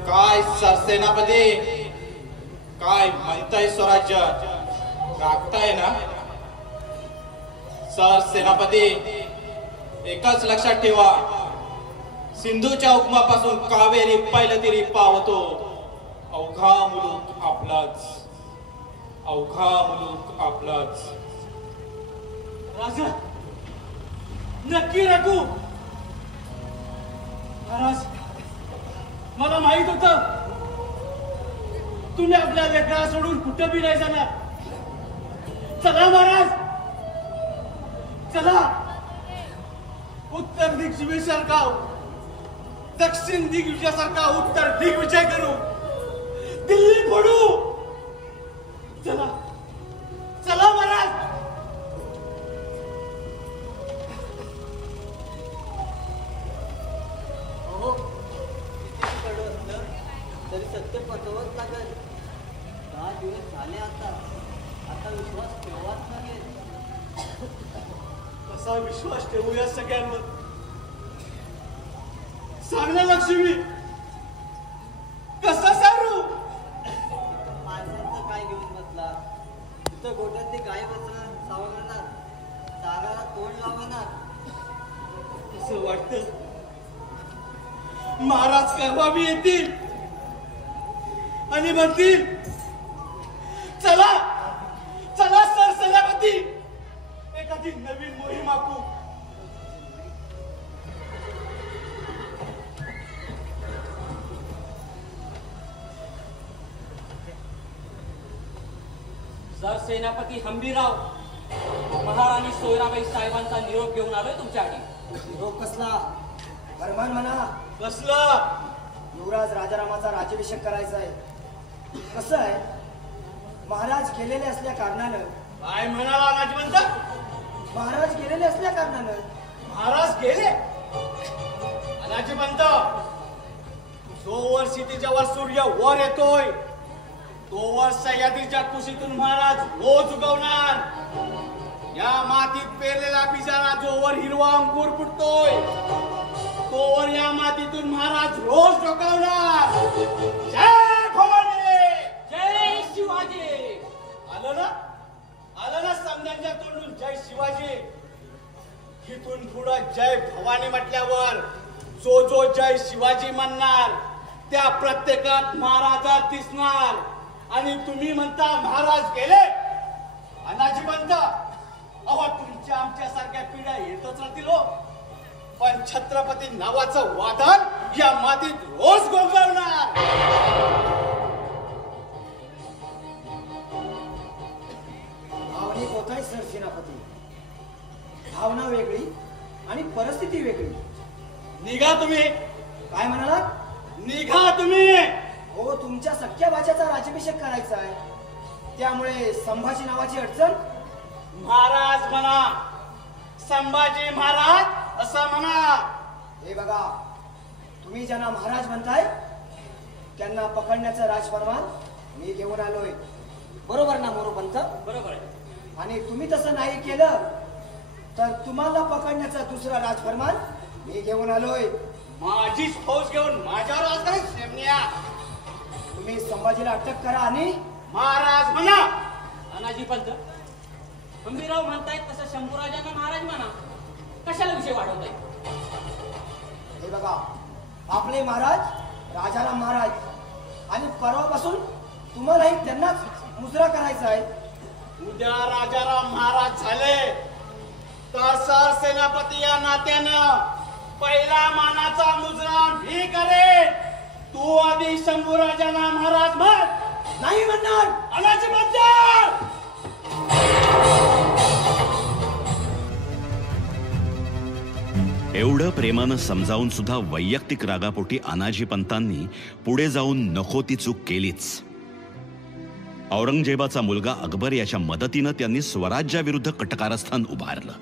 काय सरसेनापती, काय म्हणताय? स्वराज्य राखताय ना? सरसेनापती, एकच लक्षात ठेवा, सिंधूच्या उगमापासून कावेरी पैलतीरी पावतो अवघा मुलूक आपलाच, अवघा मुलूक आपलाच. राजा नक्की राखू. महाराज, मला माहित होतं तुम्ही आपल्या लेकरा सोडून कुठं बी नाही जाणार. चला महाराज, चला. उत्तर दिग्विजयासारखा दक्षिण दिग्विजयासारखा उत्तर दिग्विजय करू, दिल्ली फोडू. चला चला महाराज. बसवत लागेल. 10 दिवस झाले आता विश्वास ठेवाच लागेल. कसा विश्वास ठेवूया सगळ्यांवर? सांग ना लक्ष्मी, कसं सांगू? माणसांचं काय घेऊन बसला? तिथं गोट्यातली गाय बसणार, सावरणार, दाराला तोंड लावणार. असं वाटतं महाराज केव्हा बी येतील आणि म्हणतील, चला चला सरसेनापती, एखादी नवीन मोहीम आखू. सरसेनापती हंबीरराव, महाराणी सोयराबाई साहेबांचा निरोप घेऊन आलोय तुमच्यासाठी. निरोप कसला? फरमान म्हणा. कसला? युवराज राजारामाचा राज्याभिषेक करायचा आहे. कसं आहे, महाराज गेलेले असल्या कारणानं. काय म्हणाला नाजीपंत? महाराज गेलेले असल्या कारणानं. महाराज गेले? नाजीपंत, जोवर क्षितिजावर सूर्य वर येतोय तोवर सह्याद्रीच्या कुशीतून महाराज रोज उगवणार. या मातीत पेरलेला बिजारा जोवर हिरवा अंकुर फुटतोय तोवर या मातीतून महाराज रोज डोकावणार. जय भवानी, जय शिवाजी. आलं ना समजांच्या तोंडून जय शिवाजी. इथून पुढं जय भवानी म्हटल्यावर जो जय शिवाजी म्हणणार त्या प्रत्येकात महाराजात दिसणार. आणि तुम्ही म्हणता महाराज गेले? अनाजीपंत, अहो तुमच्या आमच्या सारख्या पिढ्या येतच राहतील हो, पण छत्रपती नावाचं वादन या मातीत रोज गोंगावणार. भावनिक होताय सरसेनापती. भावना वेगळी आणि परिस्थिती वेगळी. निघा तुम्ही. काय म्हणाला? निघा तुम्ही. हो, तुमच्या सख्या भाच्याचा राज्याभिषेक करायचा आहे, त्यामुळे संभाजी नावाची अडचण. महाराज म्हणा, संभाजी महाराज असं म्हणा. हे बघा, तुम्ही ज्यांना महाराज म्हणताय त्यांना पकडण्याचं राजफरमान मी घेऊन आलोय. बरोबर ना मोरोपंत? बरोबर आहे. आणि तुम्ही तसं नाही केलं तर तुम्हाला पकडण्याचं दुसरं राजफरमान मी घेऊन आलोय. माझीच फौज घेऊन माझ्यावर आज शेमण्या. तुम्ही संभाजीला अटक करा आणि महाराज म्हणा. अनाजी पंत, हंबीरराव म्हणतायत तसं शंभूराजांना महाराज म्हणा. कशाला विषय वाढवताय? हे बघा, आपले महाराज राजाराम महाराज, आणि परवापासून तुम्हालाही त्यांनाच मुजरा करायचा आहे. उद्या राजाराम महाराज झाले तर सरसेनापती या नात्यानं पहिला मानाचा मुजरा मी करेन. तू आधी शंभूराजांना महाराज म्हण. नाही म्हणणार. अनाजी म्हणतात. एवढं प्रेमानं समजावून सुद्धा वैयक्तिक रागापोटी अनाजी पंतांनी पुढे जाऊन नको ती चूक केलीच. औरंगजेबाचा मुलगा अकबर याच्या मदतीनं त्यांनी स्वराज्याविरुद्ध कटकारस्थान उभारलं.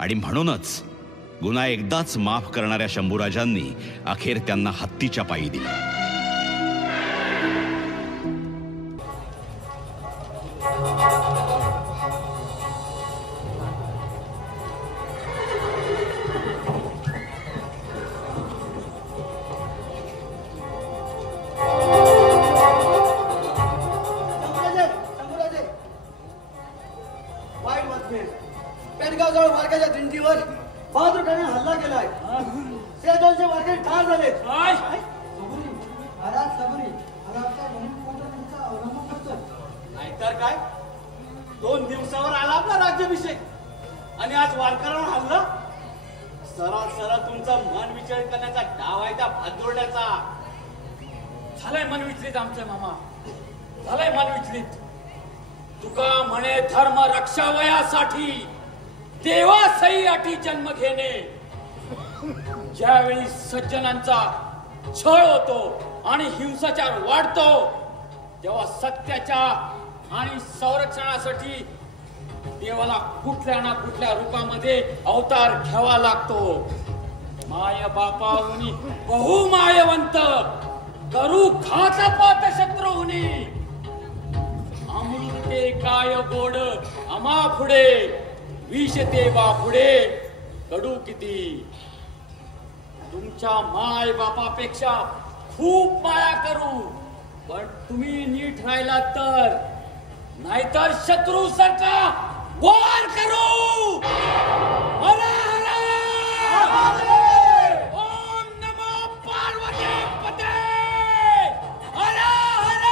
आणि म्हणूनच गुन्हा एकदाच माफ करणाऱ्या शंभूराजांनी अखेर त्यांना हत्तीच्या पायी दिला. पेडगावजवळ वारकाच्या दिंडीवर बहादूरखाने हल्ला केलाय. शेजारचे वारकरी ठार झाले. नाहीतर काय, 2 दिवसावर आला आपला राज्याभिषेक आणि आज वारकऱ्यांवर हल्ला. सरळ तुमचा मन विचलित करण्याचा डाव आहे त्या भादरोड्याचा. झालंय मन विचलित आमचं मामा, झालंय मन विचलित. तुका म्हणे धर्म रक्षावयासाठी देवासही अटी जन्म घेणे. ज्यावेळी सज्जनांचा छळ होतो आणि हिंसाचार वाढतो तेव्हा सत्याच्या आणि संरक्षणासाठी देवाला कुठल्या ना कुठल्या रूपामध्ये अवतार घ्यावा लागतो. माय बापावनी बहुमायवंत करू घातपात शत्रुहुनी. अमृत ते काय गोड आम्हा पुढे, विष ते बा पुढे कडू किती. तुमच्या माय बापापेक्षा खूप माया करू, पण तुम्ही नीट राहिलात तर, नाहीतर शत्रू सारखा वार करू. हर हर ओम नमो पार्वती पते. हर हर.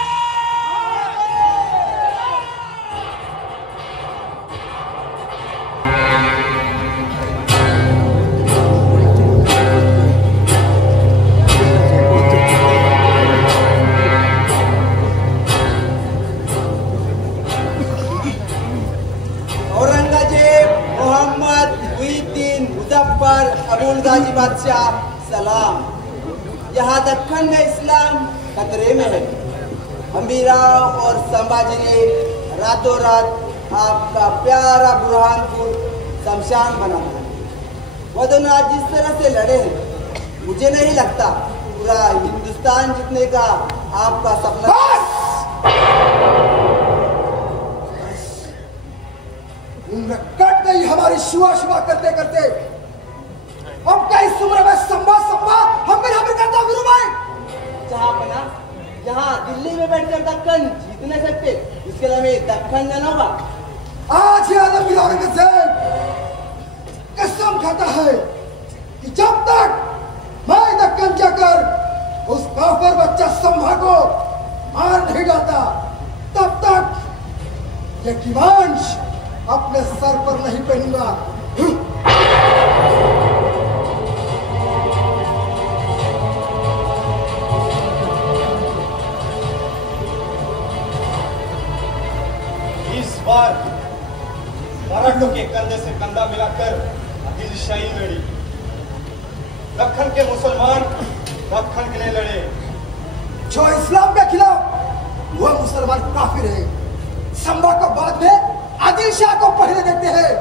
मुजफ्फर अबुल गाजी बादशाह सलाम. यहाँ दक्कन में इस्लाम खतरे में है. अमीराव और संभाजी ने रातों रात आपका प्यारा बुरहानपुर शमशान बना दिया. वो दोनों आज जिस तरह से लड़े हैं, मुझे नहीं लगता पूरा हिंदुस्तान जीतने का आपका सपना. उम्र कट गई हमारी शिवा शिवा करते करते. अब क्या इस उम्र में संभा संभा हम भी करता वीरू भाई. जहाँ बना यहाँ दिल्ली में बैठकर दक्कन जीत नहीं सकते, इसके लिए हमें दक्कन जाना होगा. आज ये आलमगीर औरंगजेब कसम खाता है कि जब तक मैं दक्कन जाकर उस काफिर बच्चा संभा को मार नहीं डालता, तब तक ये कीवांश अपने सर पर नहीं पहनूंगा. इस बार मराठों के कंधे से कंधा मिलाकर आदिल शाही लड़ी. दक्कन के मुसलमान दक्कन के लिए लड़े. जो इस्लाम के खिलाफ वह मुसलमान काफिर है. संभा को बाद में आदिल शाह को पहले देते हैं.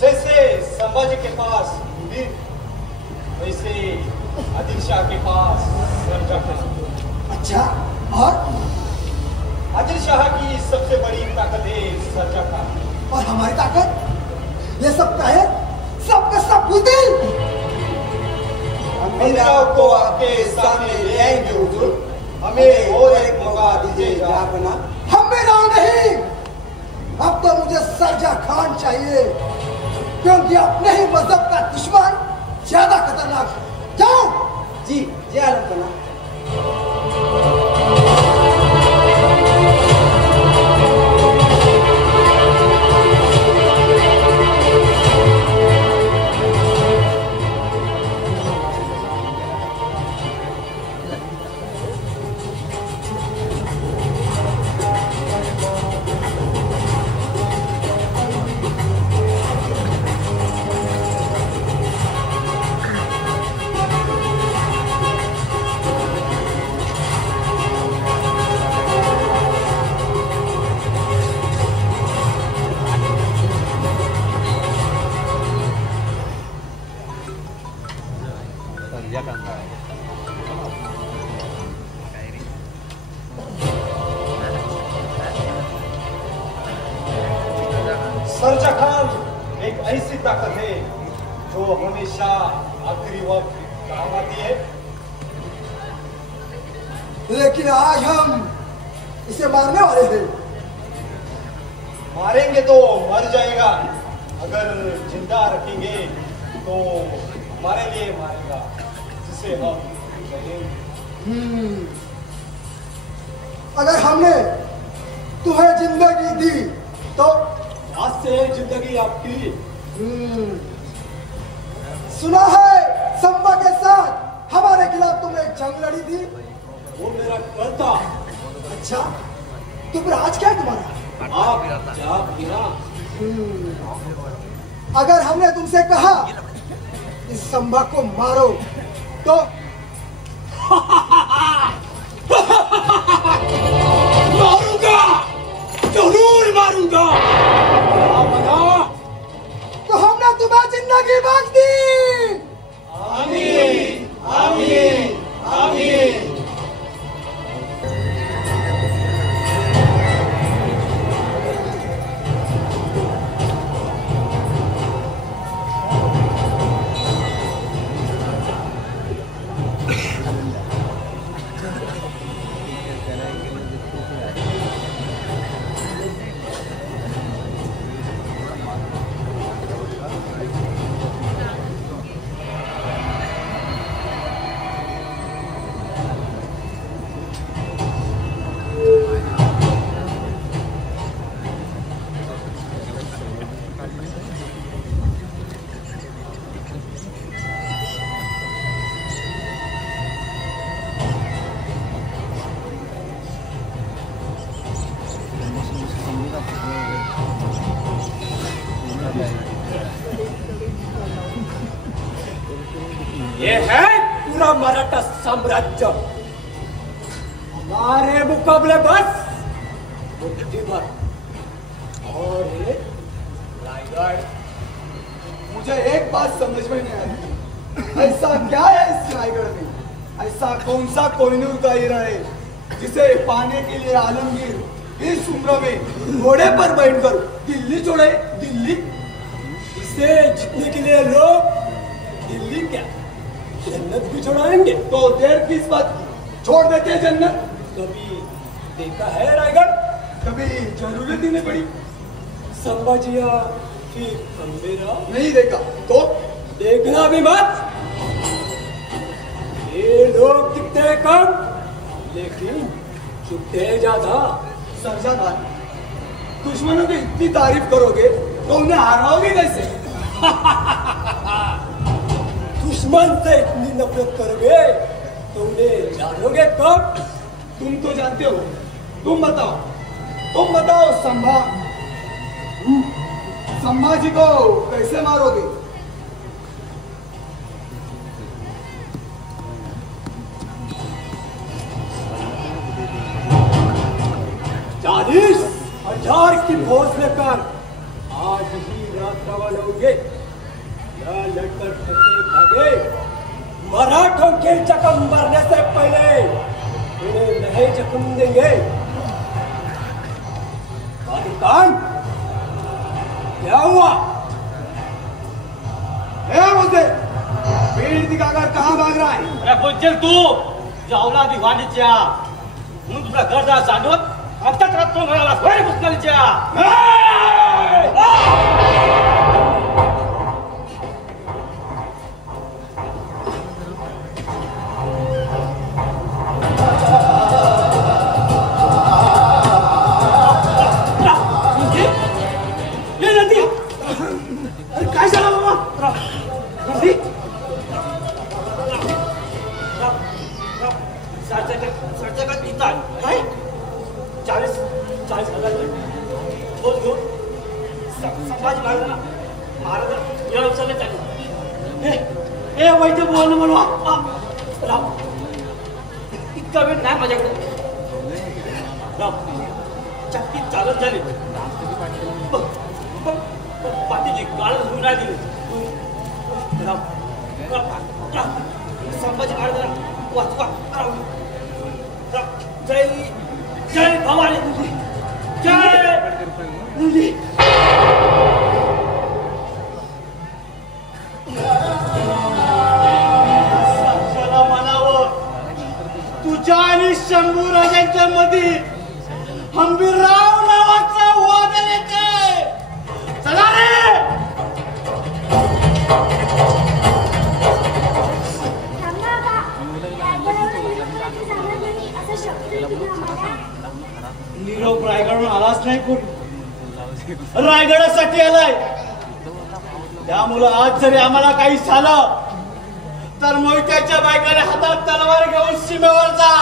जैसे संभाजी के पास वीर, वैसे आदिल शाह के पास सरजा खान. अच्छा, और आदिल शाह की सबसे बड़ी ताकत है सरजा खान. और हमारी ताकत? ये सब क्या है? सब का सब बुदिल. अमीराव को आपके सामने ले आएंगे हुजूर. हमें और एक मौका दीजिए जहापना. अमीराव नहीं, अब तो मुझे सरजा खान चाहिए, क्योंकि अपने ही मजहब का दुश्मन ज्यादा खतरनाक है. जाओ. जी जय आलमपना. सरजा खान एक ऐसी ताकत है जो हमेशा आखिरी वक्त काम आती है. लेकिन आज हम इसे मारने वाले हैं. मारेंगे तो मर जाएगा, अगर जिंदा रखेंगे तो हमारे लिए मारेगा, जिसे हम कहेंगे. अगर हमने तुम्हें जिंदगी दी तो आज से जिंदगी आपकी. सुना है संभा के साथ हमारे खिलाफ तुमने एक जंग लड़ी थी. वो मेरा कर्ता. अच्छा, तो फिर आज क्या है तुम्हारा? अगर हमने तुमसे कहा इस संभा को मारो तो मारूंगा, जरूर मारूंगा. तो हमने तुम्हें जिंदगी बख्श दी. आमीन, आमीन, आमीन. ये है पूरा मराठा साम्राज्य। हमारे मुकाबले बस मुट्ठी भर। और ये रायगढ़। मुझे एक बात समझ में नहीं आई, ऐसा क्या है इस रायगढ़ में? ऐसा कौन सा कोहिनूर का हीरा है जिसे पाने के लिए आलमगीर इस उम्र में घोड़े पर बैठकर दिल्ली छोड़े? दिल्ली इसे जीतने के लिए लोग दिल्ली क्या जन्नत भी छोड़ाएंगे। तो देर किस बात छोड़ देते जन्नत? कभी देखा है रायगढ़? कभी जरूरत ही नहीं पड़ी। संभाजिया फिर खंबेराव नहीं देखा तो देखना भी मत। ये लोग दिखते हैं कम लेकिन चुपते ज्यादा। सरजादार, दुश्मनों की इतनी तारीफ करोगे तो उन्हें हराओगे कैसे? दुश्मन से इतनी नफरत करोगे तो उन्हें जानोगे कब? तुम तो जानते हो। तुम बताओ संभाजी को कैसे मारोगे? चालीस 40,000 की फौज लेकर आज ही रात रवाना होंगे। न लड़कर थके भागे मराठों के जख्म मरने से पहले उन्हें नए जख्म देंगे। पाकिस्तान क्या हुआ? मुझे भीड़ दिखाकर कहाँ भाग रहा है? अरे बुज्जल तू जावला दिवाणीच्या म्हणून तुला गरजा सांडवत आता रात तो घराला होय बुजकलीच्या। काय झालं बाबा? नंदी काय 40,000 बोल घेऊन समाज महाराजांना महाराज या उचलले चालू। ए वैद्य बोल म्हणून राम इतका वेळ नाही माझ्याकडे। राम चक्की चालत झाली पाठीची गाळ धुवून नाही दिली। संभाजी महाराजांना वाचवा। जय जय भवानी तुझी जय तुझी। साक्षाला म्हणावं तुझ्या आणि शंभू राजांच्या मध्ये हंबीरराव नावाचा वादळ येते। चला रे। निरोप रायगडहून आलाच नाही कोणी। रायगडासाठी आलाय। त्यामुळं आज जरी आम्हाला काही झालं तर मोहित्याच्या बायकाने हातात तलवार घेऊन सीमेवर जा।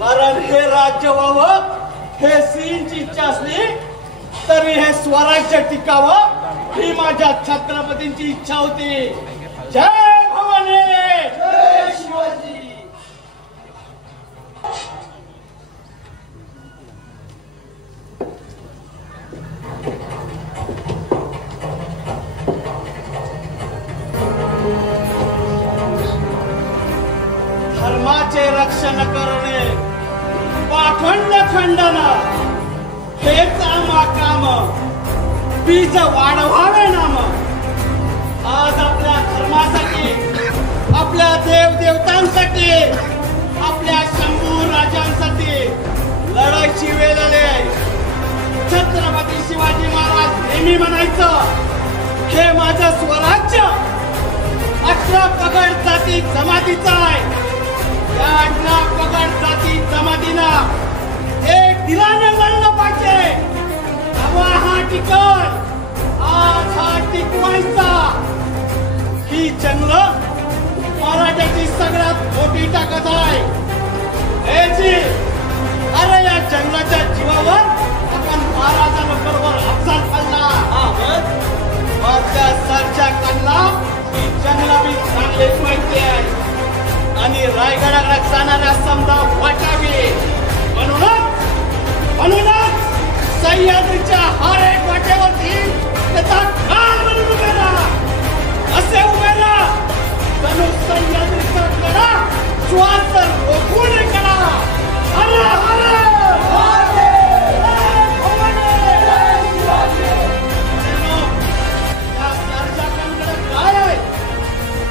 कारण हे राज्य व्हावं हे सिंहची इच्छा असली तरी हे स्वराज्य टिकावं ही माझ्या छत्रपतींची इच्छा होती। जय भवानी जय शिवाजी। धर्माचे रक्षण करणे पाखंड खंडन हेच आम्हा काम बीज वाढवावे नाम। आज आपल्या धर्मासाठी आपल्या देवदेवतांसाठी आपल्या शंभू राजांसाठी लढायची वेळ आली। छत्रपती शिवाजी महाराज नेहमी म्हणायचं हे माझं स्वराज्य 18 पगड जाती जमातीचा आहे। या 18 पगड जाती जमातीला एक दिलाने लढलं पाहिजे। तेव्हा हा टिकल। आज हा टिकवायचा। ही जंगल मराठ्याची सगळ्यात मोठी ताकद आहे। अरे या जंगलाच्या जीवावर आपण महाराजांबरोबर अपघात खाल्ला। माझ्या सरच्या काढला ही जंगला मी आपलेच माहिती आहे आणि रायगडाकडे जाणाऱ्या समजा वाटावे. म्हणूनच सह्याद्रीच्या हर एक वाटेवरती त्याचा काळ म्हणून उभे राहा. असे उभे राहा जणू सह्याद्रीचा कडा श्वास रोखून करा. हर हर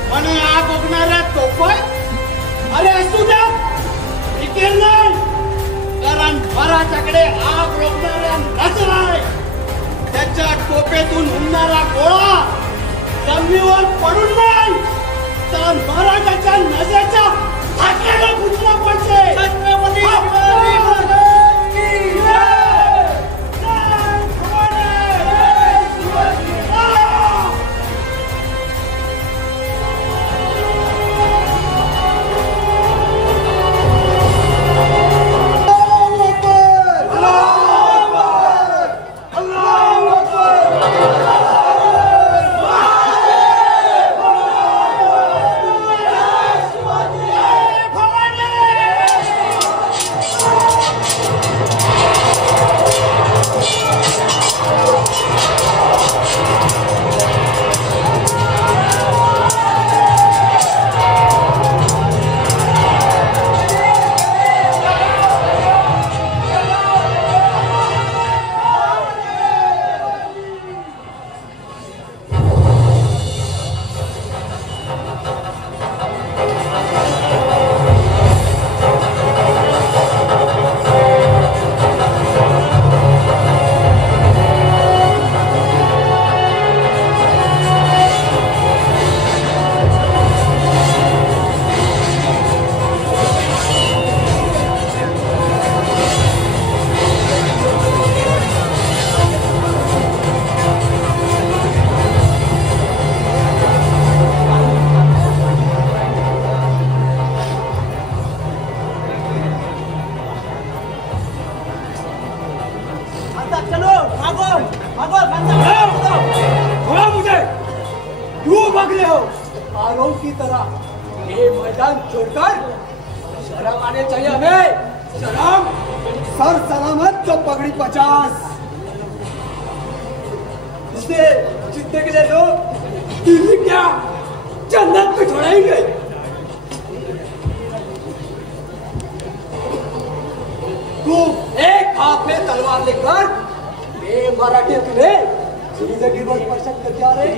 म्हणे आग ओघणाऱ्या तोफाय अरे असू द्या इकेल नाही कारण भराच्याकडे आग ओघणाऱ्या नजर आहे. त्याच्या टोपेतून उडणारा गोळा जमिनीवर पडून नाही तर महाराजाच्या नजरेच्या धाक्याला गुंतला पडते. की तरह ये मैदान छोड़कर शर्म आने चाहिए हमें. शर्म सर सलामत तो पगड़ी 50. इससे जीतने के लिए लोग दिल्ली क्या जन्नत में छोड़ेंगे. तू एक हाथ में तलवार लेकर ये मराठी तुम्हें जिंदगीभर स्पर्श करके आ रहे.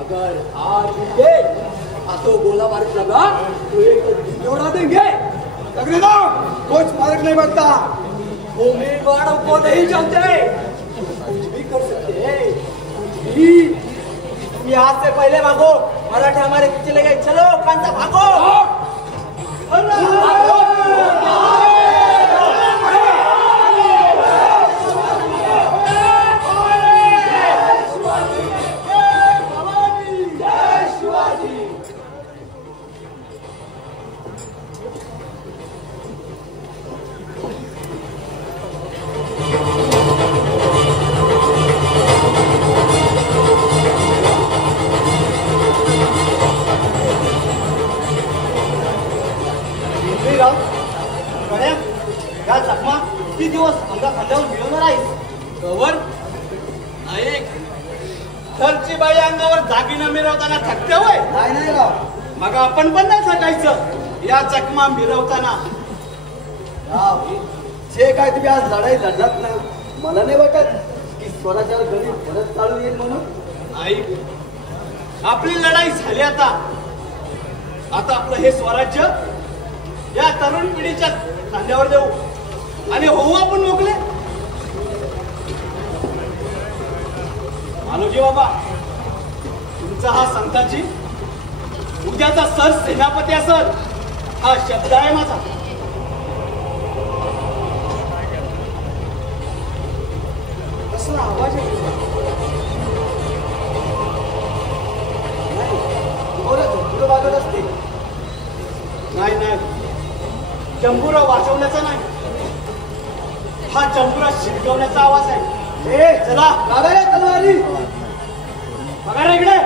अगर आज जीते तो गोला मारक लगा तो एक जोड़ा देंगे. कुछ फर्क नहीं पड़ता. उम्मीदवारों को नहीं जानते कुछ भी कर सकते हैं. तुम यहाँ से पहले भागो. मराठा हमारे पीछे लगे. चलो कांता भागो. किती दिवस अंगा खांद्यावर मिळवणार आहेस. गवर ऐक घरची बाई अंगावर दागिना मिरवताना थकते होय. नाही राव. मग आपण पण नाही थकायचं या जखमा मिरवताना. जे काय तुम्ही आज लढाई लढलात ना मला नाही वाटत की स्वराज्यावर गणित परत चालू येईल म्हणून. ऐक आपली लढाई झाली. आता आपलं हे स्वराज्य या तरुण पिढीच्या खांद्यावर देऊ आणि होऊ आपण मोकळे. मालोजी बाबा तुमचा हा संताजी उद्याचा सर सेनापती असत हा शब्द आहे माझा. कसला आवाज आहे झोपुरं वाजत असते. नाही चंबुरा वाजवण्याचा नाही हा चंबुरा शिरकवण्याचा आवाज आहे. चला काढा तलवारी. बघा रे इकडे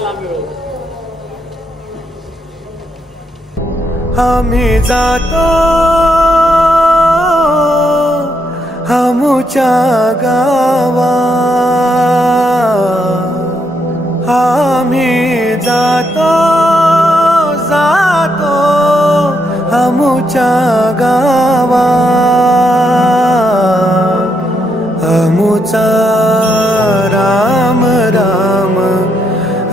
पाहायला मिळो. आम्ही जातो आमुच्या गावा, आम्ही जातो जातो आमुच्या गावा, आमुचा राम राम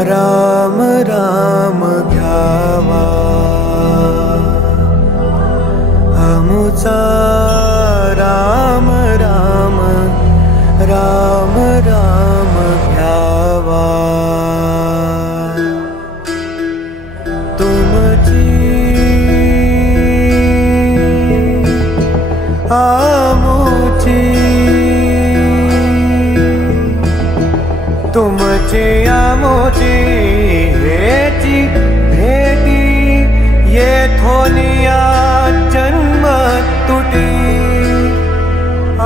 राम राम घ्यावा, आमुचा राम राम राम राम घ्यावा. तुमची आमुची, तुमची आमुची हेची भेटी येथोनिया जन्म तुटी.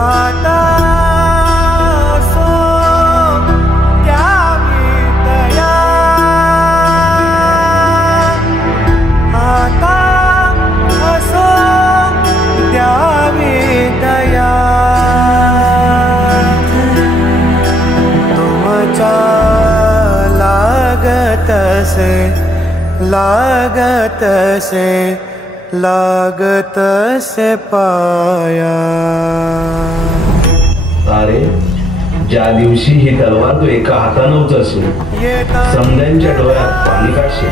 आता सो द्यावी दया, आता असो द्यावी दया. तुमच्या लागत से लागत से लागत से पाया. अरे ज्या दिवशी ही तलवार तू एका हातानं उचलशील समद्यांच्या डोळ्यात पाणी काढशील